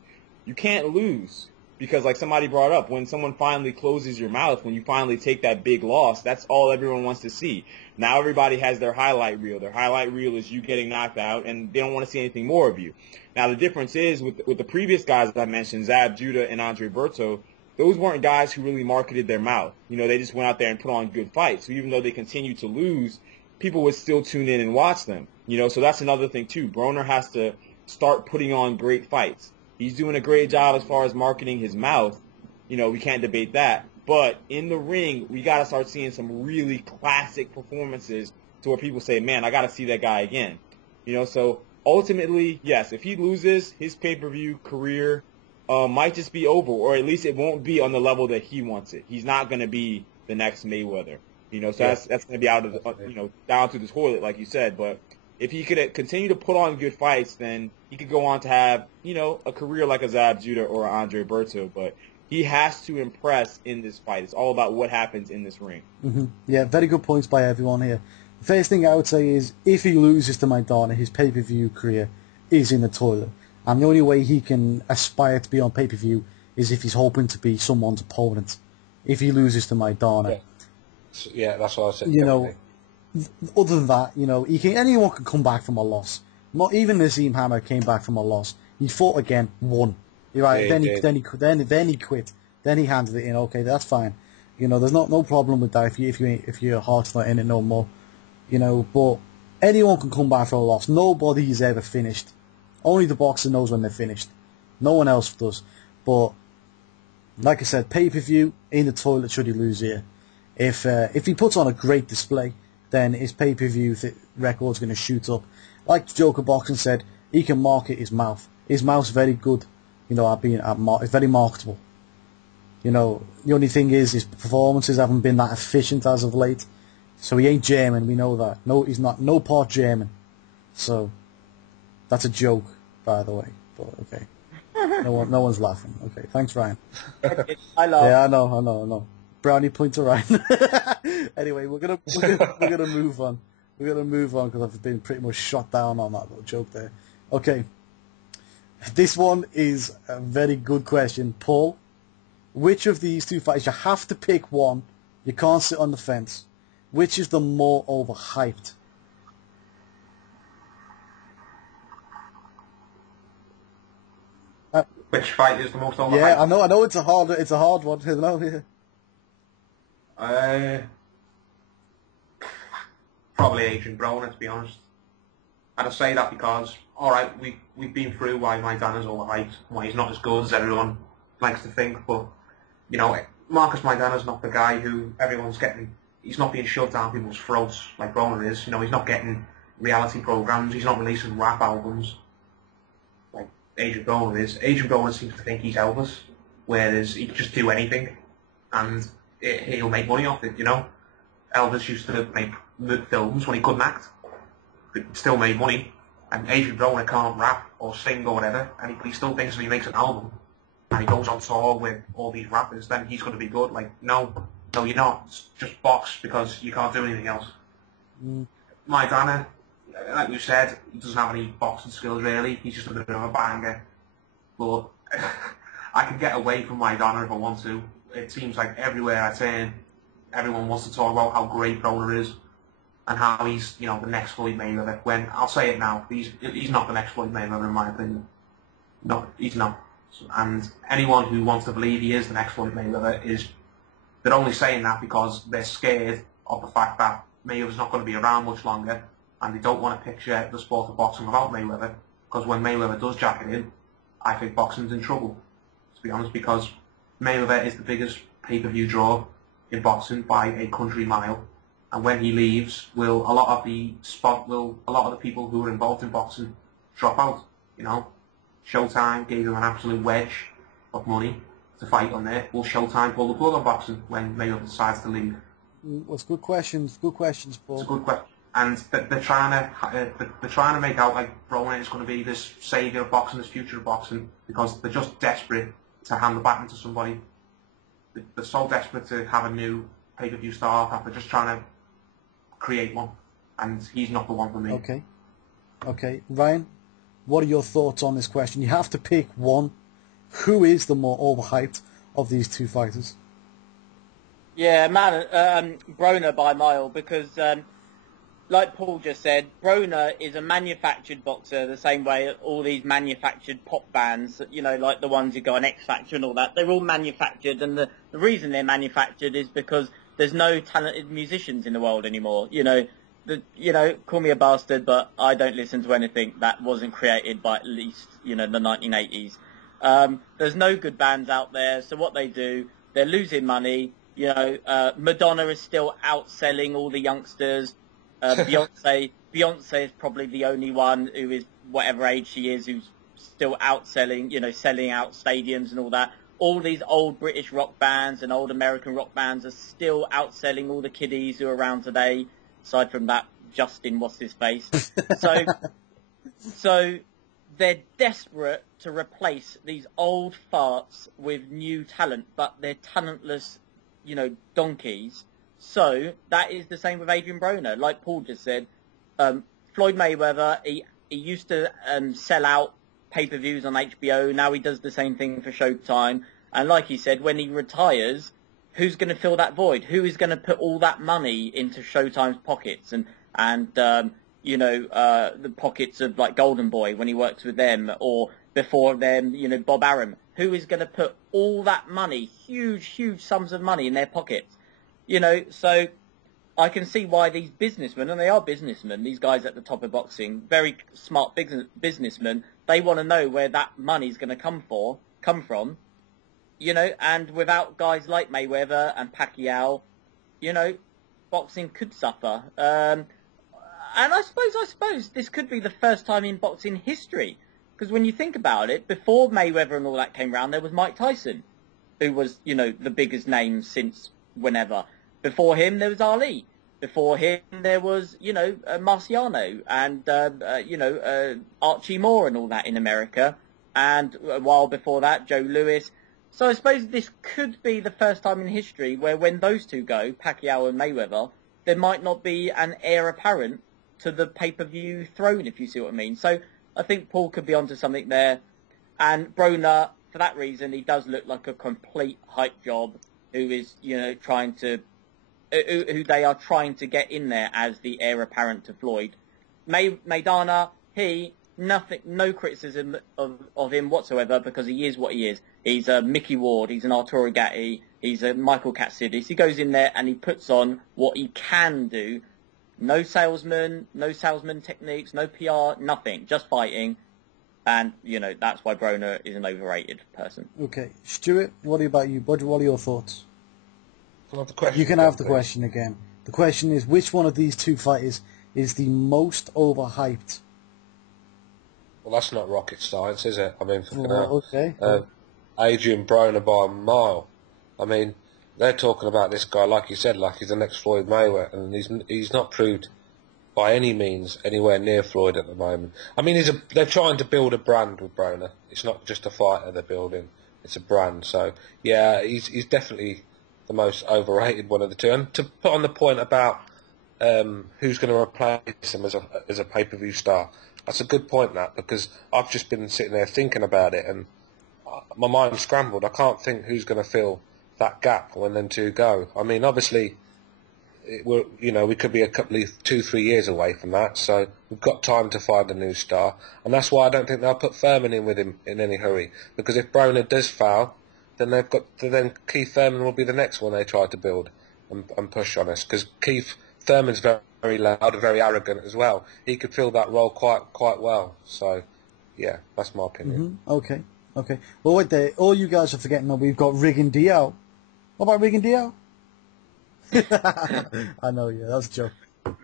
you can't lose. Because like somebody brought up, when someone finally closes your mouth, when you finally take that big loss, that's all everyone wants to see. Now everybody has their highlight reel. Their highlight reel is you getting knocked out, and they don't want to see anything more of you. Now the difference is with the previous guys that I mentioned, Zab Judah and Andre Berto, those weren't guys who really marketed their mouth. You know, they just went out there and put on good fights. So even though they continued to lose, people would still tune in and watch them. You know, so that's another thing too. Broner has to start putting on great fights. He's doing a great job as far as marketing his mouth. You know, we can't debate that. But in the ring, we got to start seeing some really classic performances to where people say, man, I got to see that guy again. You know, so ultimately, yes, if he loses, his pay-per-view career might just be over, or at least it won't be on the level that he wants it. He's not going to be the next Mayweather. You know, so that's going to be out of the, you know, down to the toilet, like you said. But if he could continue to put on good fights, then he could go on to have, you know, a career like a Zab Judah or Andre Berto. But he has to impress in this fight. It's all about what happens in this ring. Mm-hmm. Yeah, very good points by everyone here. The first thing I would say is, if he loses to Maidana, his pay-per-view career is in the toilet. And the only way he can aspire to be on pay-per-view is if he's hoping to be someone's opponent. If he loses to Maidana. Yeah, that's what I said. You know, other than that, you know, anyone can come back from a loss. Not even Nazim Hammer came back from a loss. He fought again, won. You're right. Yeah, then he quit. Then he handed it in. Okay, that's fine. You know, there's no problem with that if your heart's not in it no more. You know, but anyone can come back from a loss. Nobody is ever finished. Only the boxer knows when they're finished. No one else does. But like I said, pay-per-view in the toilet should he lose here. If he puts on a great display, then his pay-per-view record's going to shoot up. Like Joker Boxing said, he can market his mouth. His mouth's very good, you know, it's very marketable. You know, the only thing is his performances haven't been that efficient as of late. So he ain't German, we know that. No, he's not, no part German. So, that's a joke. by the way. But okay, no one's laughing. Okay, thanks, Ryan. I laugh. Yeah, I know. Brownie point to Ryan. Anyway, we're gonna move on. We're gonna move on because I've been pretty much shot down on that little joke there. Okay, this one is a very good question, Paul. Which of these two fighters, you have to pick one, you can't sit on the fence, which is the more overhyped? Which fight is the most overhyped? Yeah, I know it's a hard one. I know, yeah. Probably Adrien Broner, to be honest. And I say that because, alright, we've been through why Maidana's overhyped, why he's not as good as everyone likes to think, but, you know, Marcus Maidana's not the guy who everyone's getting, he's not being shoved down people's throats like Broner is, you know, he's not getting reality programs, he's not releasing rap albums like Adrien Broner is. Adrien Broner seems to think he's Elvis, whereas he can just do anything, and he'll make money off it, you know. Elvis used to make films when he couldn't act, but still made money. And Adrien Broner can't rap or sing or whatever, and he still thinks if he makes an album and he goes on tour with all these rappers, then he's going to be good. Like, no, you're not. It's just box because you can't do anything else. Maidana, like we said, he doesn't have any boxing skills really. He's just a bit of a banger. But I can get away from Maidana if I want to. It seems like everywhere I turn, everyone wants to talk about how great Broner is and how he's, you know, the next Floyd Mayweather. When I'll say it now, he's not the next Floyd Mayweather in my opinion. No, he's not. And anyone who wants to believe he is the next Floyd Mayweather they're only saying that because they're scared of the fact that Mayweather's not going to be around much longer, and they don't want to picture the sport of boxing without Mayweather. Because when Mayweather does jack it in, I think boxing's in trouble, to be honest, because Mayweather is the biggest pay-per-view draw in boxing by a country mile, and when he leaves, a lot of the people who are involved in boxing drop out. You know, Showtime gave him an absolute wedge of money to fight on there. Will Showtime pull the plug on boxing when Mayweather decides to leave? That's good questions. Good questions, Paul. It's a good question. And they're trying to make out like Broner is going to be this saviour of boxing, this future of boxing, because they're just desperate to hand the baton to somebody. They're so desperate to have a new pay-per-view star that they're just trying to create one, and he's not the one for me. Okay. Ryan, what are your thoughts on this question? You have to pick one. Who is the more overhyped of these two fighters? Yeah, man, Broner by a mile, because like Paul just said, Broner is a manufactured boxer the same way all these manufactured pop bands, you know, like the ones who go on X Factor and all that, they're all manufactured, and the reason they're manufactured is because there's no talented musicians in the world anymore. You know, call me a bastard, but I don't listen to anything that wasn't created by at least, you know, the 1980s. There's no good bands out there, so what they do, they're losing money. You know, Madonna is still outselling all the youngsters. Beyonce is probably the only one who is whatever age she is who's still outselling, you know, selling out stadiums and all that. All these old British rock bands and old American rock bands are still outselling all the kiddies who are around today, aside from that Justin what's-his-face. So they're desperate to replace these old farts with new talent, but they're talentless, you know, donkeys. So that is the same with Adrien Broner. Like Paul just said, Floyd Mayweather, he used to sell out pay-per-views on HBO. Now he does the same thing for Showtime. And like he said, when he retires, who's going to fill that void? Who is going to put all that money into Showtime's pockets and you know, the pockets of like Golden Boy when he works with them, or before them, you know, Bob Arum? Who is going to put all that money, huge sums of money in their pockets? You know, so I can see why these businessmen, and they are businessmen, these guys at the top of boxing, very smart businessmen, they want to know where that money's going to come from, you know, and without guys like Mayweather and Pacquiao, you know, boxing could suffer. And I suppose this could be the first time in boxing history, because when you think about it, before Mayweather and all that came round, there was Mike Tyson, who was, you know, the biggest name since whenever. Before him, there was Ali. Before him, there was, Marciano and, Archie Moore and all that in America. And a while before that, Joe Louis. So I suppose this could be the first time in history where when those two go, Pacquiao and Mayweather, there might not be an heir apparent to the pay-per-view throne, if you see what I mean. So I think Paul could be onto something there. And Broner, for that reason, he does look like a complete hype job who is, trying to... who they are trying to get in there as the heir apparent to Floyd. Maidana, no criticism of him whatsoever because he is what he is. He's a Mickey Ward, he's an Arturo Gatti, he's a Michael Katsidis. He goes in there and he puts on what he can do. No salesman techniques, no PR, nothing, just fighting. And, that's why Broner is an overrated person. Okay. Stuart, what about you? What are your thoughts? You can have the question again. The question is, which one of these two fighters is the most overhyped? Well, that's not rocket science, is it? I mean, fucking hell. Okay. Adrien Broner by a mile. I mean, they're talking about this guy, like you said, like he's the next Floyd Mayweather, and he's not proved by any means anywhere near Floyd at the moment. I mean, they're trying to build a brand with Broner. It's not just a fighter they're building; it's a brand. So, yeah, he's definitely the most overrated one of the two. And to put on the point about who's going to replace him as a pay-per-view star, that's a good point, that, because I've just been sitting there thinking about it, and my mind's scrambled. I can't think who's going to fill that gap when them two go. I mean, obviously, we could be a couple of 2-3 years away from that, so we've got time to find a new star, and that's why I don't think they'll put Thurman in with him in any hurry, because if Broner does foul, then Keith Thurman will be the next one they try to build and push on us, because Keith Thurman's very, very loud and very arrogant as well. He could fill that role quite well. So, yeah, that's my opinion. Mm-hmm. Okay. Well, wait there. All you guys are forgetting that we've got Riggin Diao. What about Riggin Diao? I know, yeah, that's a joke.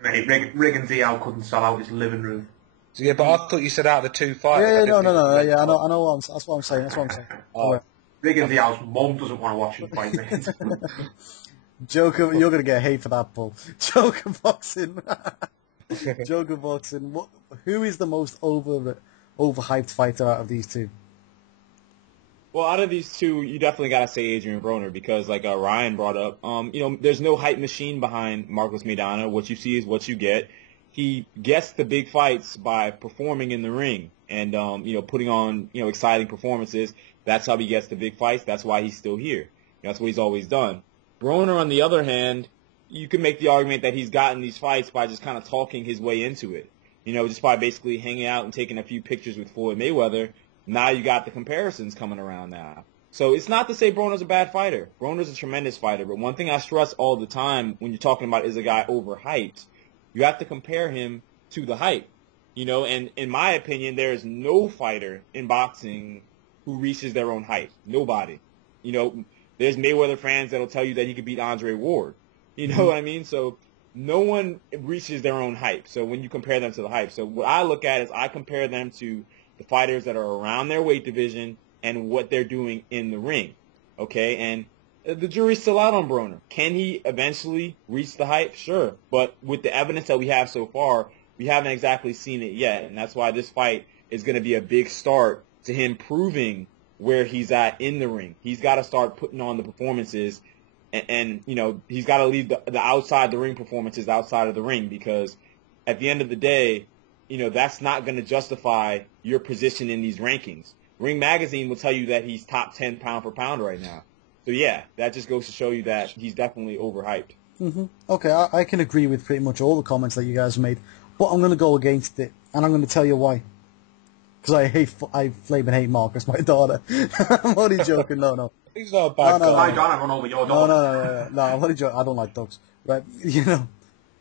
Mate, Riggin Diao couldn't sell out his living room. Yeah, but I thought you said out of the two fighters. Yeah, no. Yeah, I know. That's what I'm saying. Riggin Diao's mum doesn't want to watch him fight, mate. Joker, you're going to get hate for that, Paul. Joker boxing. Joker boxing. Who is the most overhyped fighter out of these two? Well, out of these two, you definitely got to say Adrien Broner because, like Ryan brought up, there's no hype machine behind Marcos Maidana. What you see is what you get. He gets the big fights by performing in the ring and, putting on, exciting performances. That's how he gets the big fights. That's why he's still here. That's what he's always done. Broner, on the other hand, you can make the argument that he's gotten these fights by just kind of talking his way into it. Just by basically hanging out and taking a few pictures with Floyd Mayweather. Now you got the comparisons coming around now. So it's not to say Broner's a bad fighter. Broner's a tremendous fighter. But one thing I stress all the time when you're talking about is a guy overhyped, you have to compare him to the hype. And in my opinion, there is no fighter in boxing who reaches their own hype. Nobody. There's Mayweather fans that'll tell you that he could beat Andre Ward. You know what I mean? So no one reaches their own hype. So when you compare them to the hype. So what I look at is I compare them to the fighters that are around their weight division and what they're doing in the ring. Okay? And the jury's still out on Broner. Can he eventually reach the hype? Sure. But with the evidence that we have so far, we haven't exactly seen it yet. And that's why this fight is going to be a big start to him proving where he's at in the ring. He's got to start putting on the performances and he's got to leave the outside the ring performances outside of the ring because at the end of the day, that's not going to justify your position in these rankings. Ring Magazine will tell you that he's top 10 pound for pound right now. So, yeah, that just goes to show you that he's definitely overhyped. Mm-hmm. Okay, I can agree with pretty much all the comments that you guys made, but I'm going to go against it, and I'm going to tell you why. Because I flaming hate Marcus, my daughter. I'm only joking, no. He's not a bad guy. My daughter run over your daughter. No, I'm only joking. I don't like dogs. Right,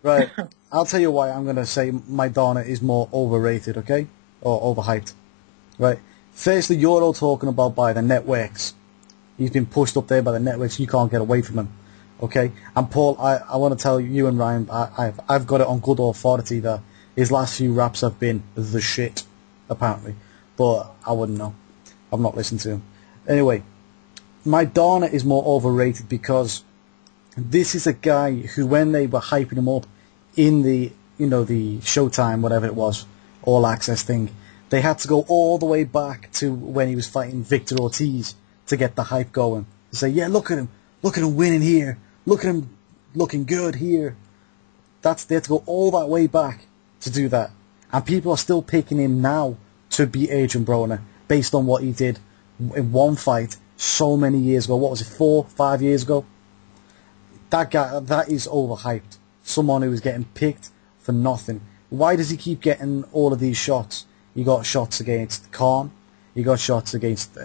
right. I'll tell you why I'm going to say Maidana is more overrated, okay? Or overhyped. Right. Firstly, you're all talking about by the networks. He's been pushed up there by the networks. You can't get away from him. Okay? And Paul, I want to tell you and Ryan, I've got it on good authority that his last few raps have been the shit, apparently. But I wouldn't know. I've not listened to him. Anyway, Maidana is more overrated because This is a guy who, when they were hyping him up in the, the Showtime, whatever it was, All Access thing, they had to go all the way back to when he was fighting Victor Ortiz to get the hype going. To say, yeah, look at him winning here, look at him looking good here. They had to go all that way back to do that. And people are still picking him now to beat Adrien Broner based on what he did in one fight so many years ago. What was it, 4, 5 years ago? That guy, that is overhyped. Someone who is getting picked for nothing. Why does he keep getting all of these shots? He got shots against Khan. He got shots against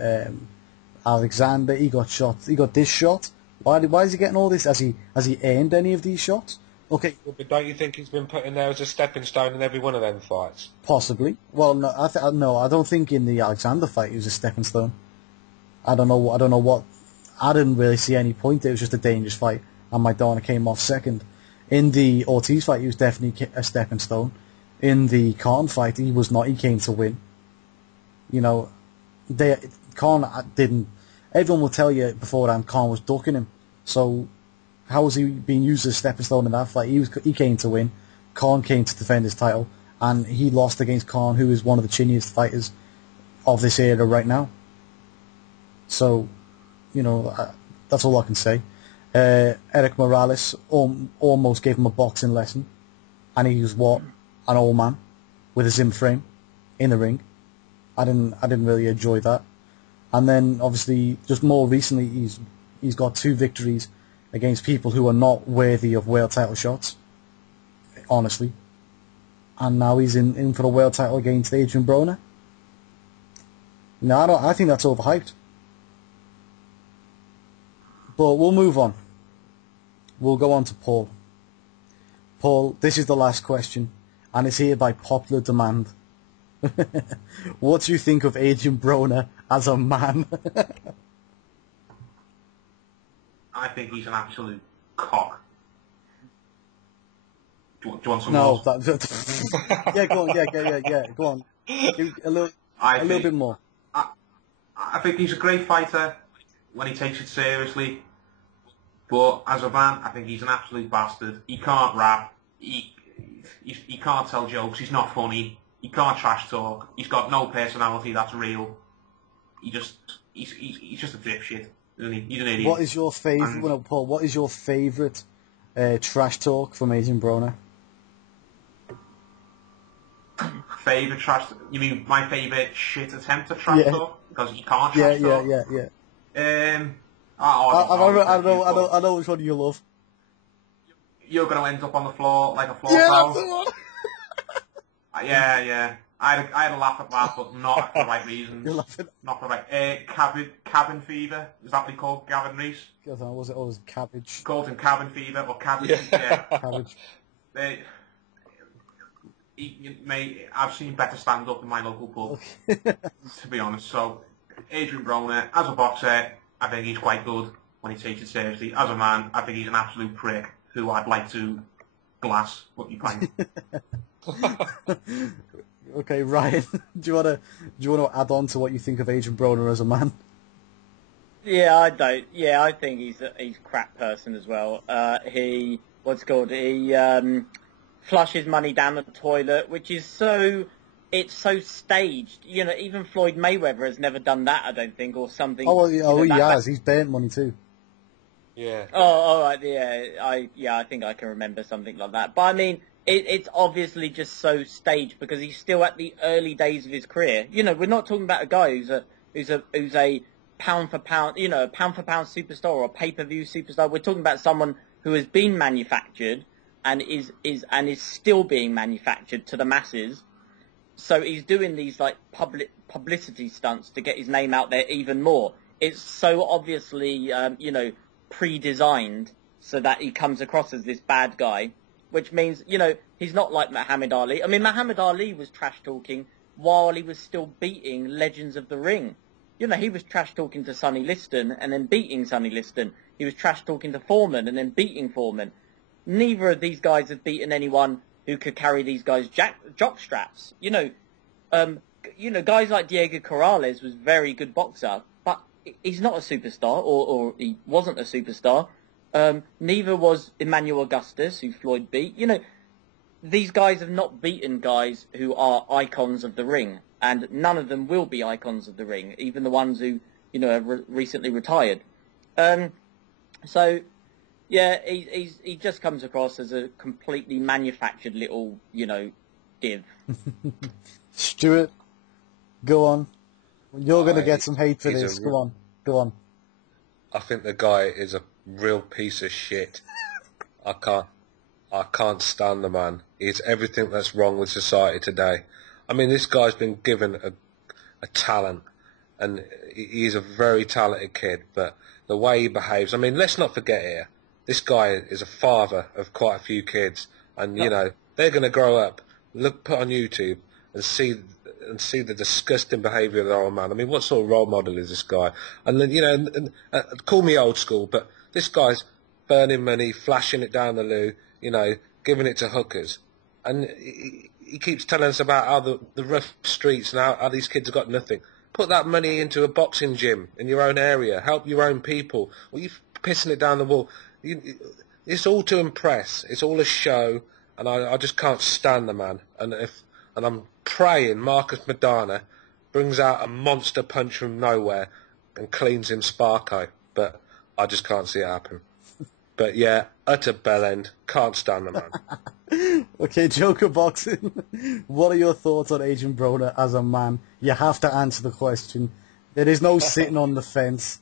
Alexander. He got this shot. Why is he getting all this? Has he earned any of these shots? Okay. But don't you think he's been put in there as a stepping stone in every one of them fights? Possibly. Well, no, I don't think in the Alexander fight he was a stepping stone. I don't know what. I didn't really see any point. It was just a dangerous fight, and Maidana came off second. In the Ortiz fight, he was definitely a stepping stone. In the Khan fight, he was not. He came to win. Khan didn't. Everyone will tell you beforehand Khan was ducking him. So how was he being used as a stepping stone in that fight? He came to win. Khan came to defend his title, and he lost against Khan, who is one of the chinniest fighters of this era right now. So, that's all I can say. Eric Morales almost gave him a boxing lesson, and he was an old man with a Zim frame in the ring. I didn't really enjoy that. And then obviously just more recently he's got 2 victories against people who are not worthy of world title shots, honestly. And now he's in for the world title against Adrien Broner. No, I think that's overhyped. But we'll move on. We'll go on to Paul. Paul, this is the last question, and it's here by popular demand. What do you think of Adrien Broner as a man? I think he's an absolute cock. Do you want some No, more? yeah, go on, yeah, go on. A little bit more. I think he's a great fighter when he takes it seriously, but as a man, I think he's an absolute bastard. He can't rap. He can't tell jokes. He's not funny. He can't trash talk. He's got no personality that's real. He's just a dipshit, isn't he? He's an idiot. What is your favourite, Paul? What is your favourite trash talk from Adrien Broner? Favourite trash? You mean my favourite shit attempt at trash talk? Because he can't trash talk. Yeah. I know which one you love. You're going to end up on the floor like a floor foul. Yeah. I had a laugh at that, but not for the right reasons. You're laughing. Not for the right... cabin fever. Is that what he called Gavin Reese? Was it cabbage? Called him cabin fever or cabbage. Yeah. Cabbage. Mate, I've seen better stand up in my local pub, to be honest. So, Adrien Broner, as a boxer, I think he's quite good when he takes it seriously. As a man, I think he's an absolute prick who I'd like to glass what you pint. Okay, Ryan, do you want to add on to what you think of Adrien Broner as a man? Yeah, I don't. Yeah, I think he's a crap person as well. He flushes money down the toilet, which is it's so staged. Even Floyd Mayweather has never done that, I don't think, or something. He has. He's burnt money too. Yeah. Oh, all right. Yeah, I think I can remember something like that. But I mean, it's obviously just so staged because he's still at the early days of his career. We're not talking about a guy who's a pound for pound, pound for pound superstar or a pay-per-view superstar. We're talking about someone who has been manufactured and is still being manufactured to the masses. So he's doing these like publicity stunts to get his name out there even more. It's so obviously, pre-designed so that he comes across as this bad guy, which means, he's not like Muhammad Ali. I mean, Muhammad Ali was trash-talking while he was still beating legends of the ring. He was trash-talking to Sonny Liston and then beating Sonny Liston. He was trash-talking to Foreman and then beating Foreman. Neither of these guys have beaten anyone who could carry these guys' jock straps. Guys like Diego Corrales was a very good boxer, but he's not a superstar, or he wasn't a superstar. Neither was Emmanuel Augustus, who Floyd beat. You know, these guys have not beaten guys who are icons of the ring, and none of them will be icons of the ring, even the ones who, you know, have recently retired. So, yeah, he just comes across as a completely manufactured little, you know, div. Stuart, go on. You're going to get some hate for this. Go on. I think the guy is a real piece of shit. I can't stand the man. He's everything that's wrong with society today. I mean, this guy's been given a talent, and he's a very talented kid, but the way he behaves, I mean, let's not forget here, this guy is a father of quite a few kids, and, you know, they're going to grow up, put on YouTube, and see the disgusting behaviour of the old man. I mean, what sort of role model is this guy? And then, you know, call me old school, but this guy's burning money, flashing it down the loo, you know, giving it to hookers. And he keeps telling us about how the rough streets and how these kids have got nothing. Put that money into a boxing gym in your own area. Help your own people. Well, you're pissing it down the wall. It's all to impress. It's all a show, and I just can't stand the man. And I'm praying Marcus Maidana brings out a monster punch from nowhere and cleans him Sparko. But I just can't see it happen. But yeah, utter bellend. Can't stand the man. Okay, Joker Boxing. What are your thoughts on Adrien Broner as a man? You have to answer the question. There is no sitting on the fence.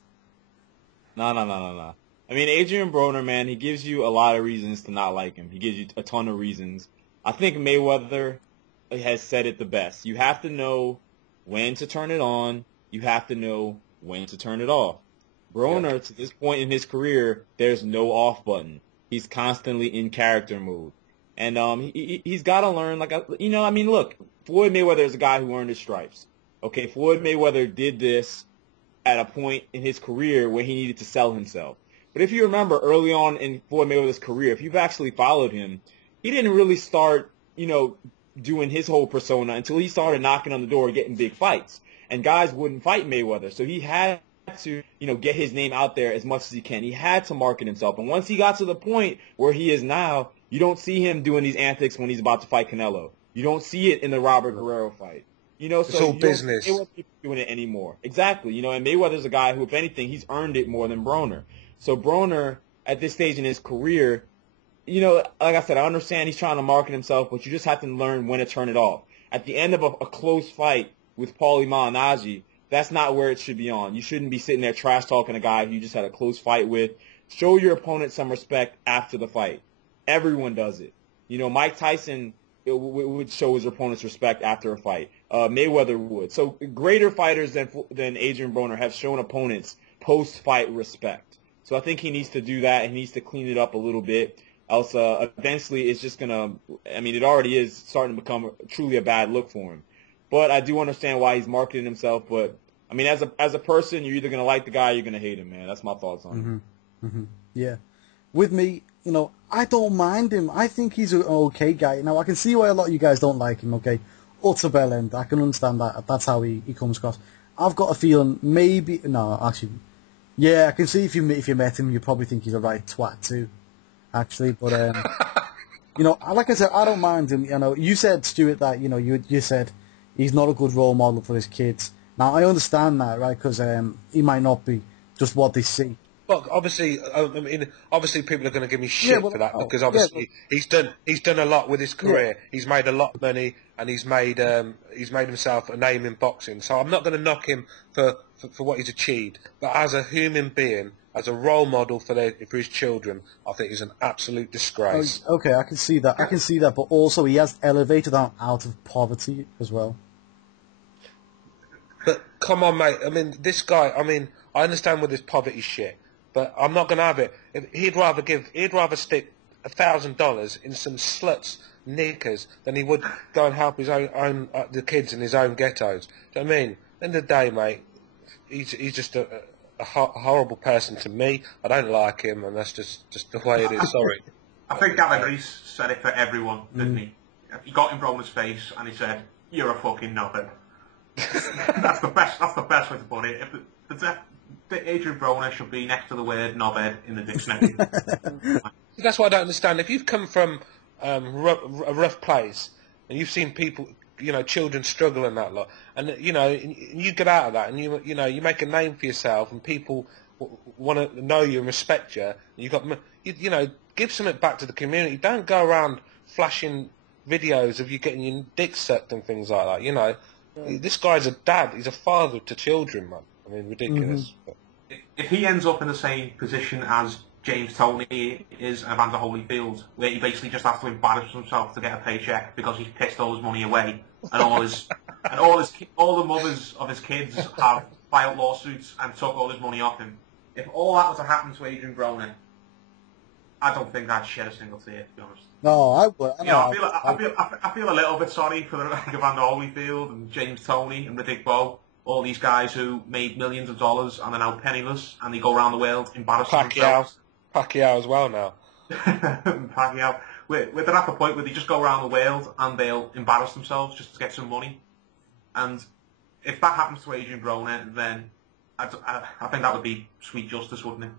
No. I mean, Adrien Broner, man, he gives you a lot of reasons to not like him. He gives you a ton of reasons. I think Mayweather has said it the best. You have to know when to turn it on. You have to know when to turn it off. Broner, to this point in his career, there's no off button. He's constantly in character mode. And he's got to learn, like, you know, I mean, look, Floyd Mayweather is a guy who earned his stripes. Okay, Floyd Mayweather did this at a point in his career where he needed to sell himself. But if you remember early on in Floyd Mayweather's career, if you've actually followed him, he didn't really start, you know, doing his whole persona until he started knocking on the door, getting big fights. And guys wouldn't fight Mayweather. So he had to, you know, get his name out there as much as he can. He had to market himself. And once he got to the point where he is now, you don't see him doing these antics when he's about to fight Canelo. You don't see it in the Robert Guerrero fight. You know, so it's all business. Mayweather isn't doing it anymore. Exactly. You know, and Mayweather's a guy who, if anything, he's earned it more than Broner. So Broner, at this stage in his career, you know, like I said, I understand he's trying to market himself, but you just have to learn when to turn it off. At the end of a close fight with Paulie Malignaggi, that's not where it should be on. You shouldn't be sitting there trash talking a guy who you just had a close fight with. Show your opponent some respect after the fight. Everyone does it. You know, Mike Tyson would show his opponents respect after a fight. Mayweather would. So greater fighters than Adrien Broner have shown opponents post-fight respect. So I think he needs to do that. He needs to clean it up a little bit. Else, eventually, it's just going to, I mean, it already is starting to become truly a bad look for him. But I do understand why he's marketing himself. But, I mean, as a person, you're either going to like the guy or you're going to hate him, man. That's my thoughts on him. Mm-hmm. Yeah. With me, you know, I don't mind him. I think he's an okay guy. Now, I can see why a lot of you guys don't like him, okay? Utter bellend. I can understand that. That's how he comes across. I've got a feeling maybe... No, actually... Yeah, I can see if you met him, you probably think he's a right twat too, actually. But, you know, like I said, I don't mind him. You know, you said, Stuart, that, you know, you said he's not a good role model for his kids. Now, I understand that, right, because he might not be just what they see. Well, obviously, I mean, obviously people are going to give me shit for that because obviously he's done a lot with his career. Yeah. He's made a lot of money and he's made himself a name in boxing. So I'm not going to knock him for what he's achieved. But as a human being, as a role model for his children, I think he's an absolute disgrace. Oh, okay, I can see that. But also he has elevated out of poverty as well. But come on, mate. I mean, this guy. I mean, I understand with his poverty shit. But I'm not going to have it. He'd rather stick $1,000 in some sluts' knickers than he would go and help his own the kids in his own ghettos. Do you know what I mean? At the end of the day, mate, he's just a horrible person to me. I don't like him, and that's just the way it is. Sorry. I think Gavin Rees said it for everyone, didn't he? He got in Broner's face and he said, "You're a fucking knobhead." That's the best way to put it. that Adrien Broner should be next to the word knobhead in the dictionary. That's what I don't understand. If you've come from a rough place and you've seen people, children struggle and that lot, and you get out of that and you make a name for yourself and people want to know you and respect you. And give something back to the community. Don't go around flashing videos of you getting your dick sucked and things like that. This guy's a dad. He's a father to children, man. I mean, ridiculous. Mm-hmm. If he ends up in the same position as James Toney is and Evander Holyfield, where he basically just has to embarrass himself to get a paycheck because he's pissed all his money away, and all the mothers of his kids have filed lawsuits and took all his money off him. If all that was to happen to Adrien Broner, I don't think I'd shed a single tear, to be honest. No, I would. I feel a little bit sorry for Evander Holyfield and James Toney and Riddick Bowe, all these guys who made millions of dollars and are now penniless, and they go around the world embarrassing themselves. Pacquiao as well now. Pacquiao. They're at the point where they just go around the world and they'll embarrass themselves just to get some money. And if that happens to Adrien Broner, then I think that would be sweet justice, wouldn't it?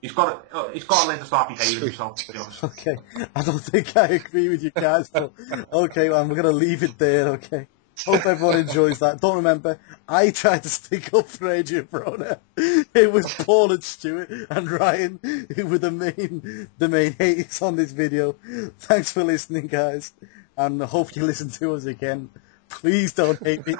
He's got to learn to start behaving himself, to be honest. Okay, I don't think I agree with you guys, but okay, man, we're going to leave it there, okay? Hope everyone enjoys that. Don't remember, I tried to stick up for Adrien Broner. It was Paul and Stuart and Ryan who were the main haters on this video. Thanks for listening, guys, and I hope you listen to us again. Please don't hate me.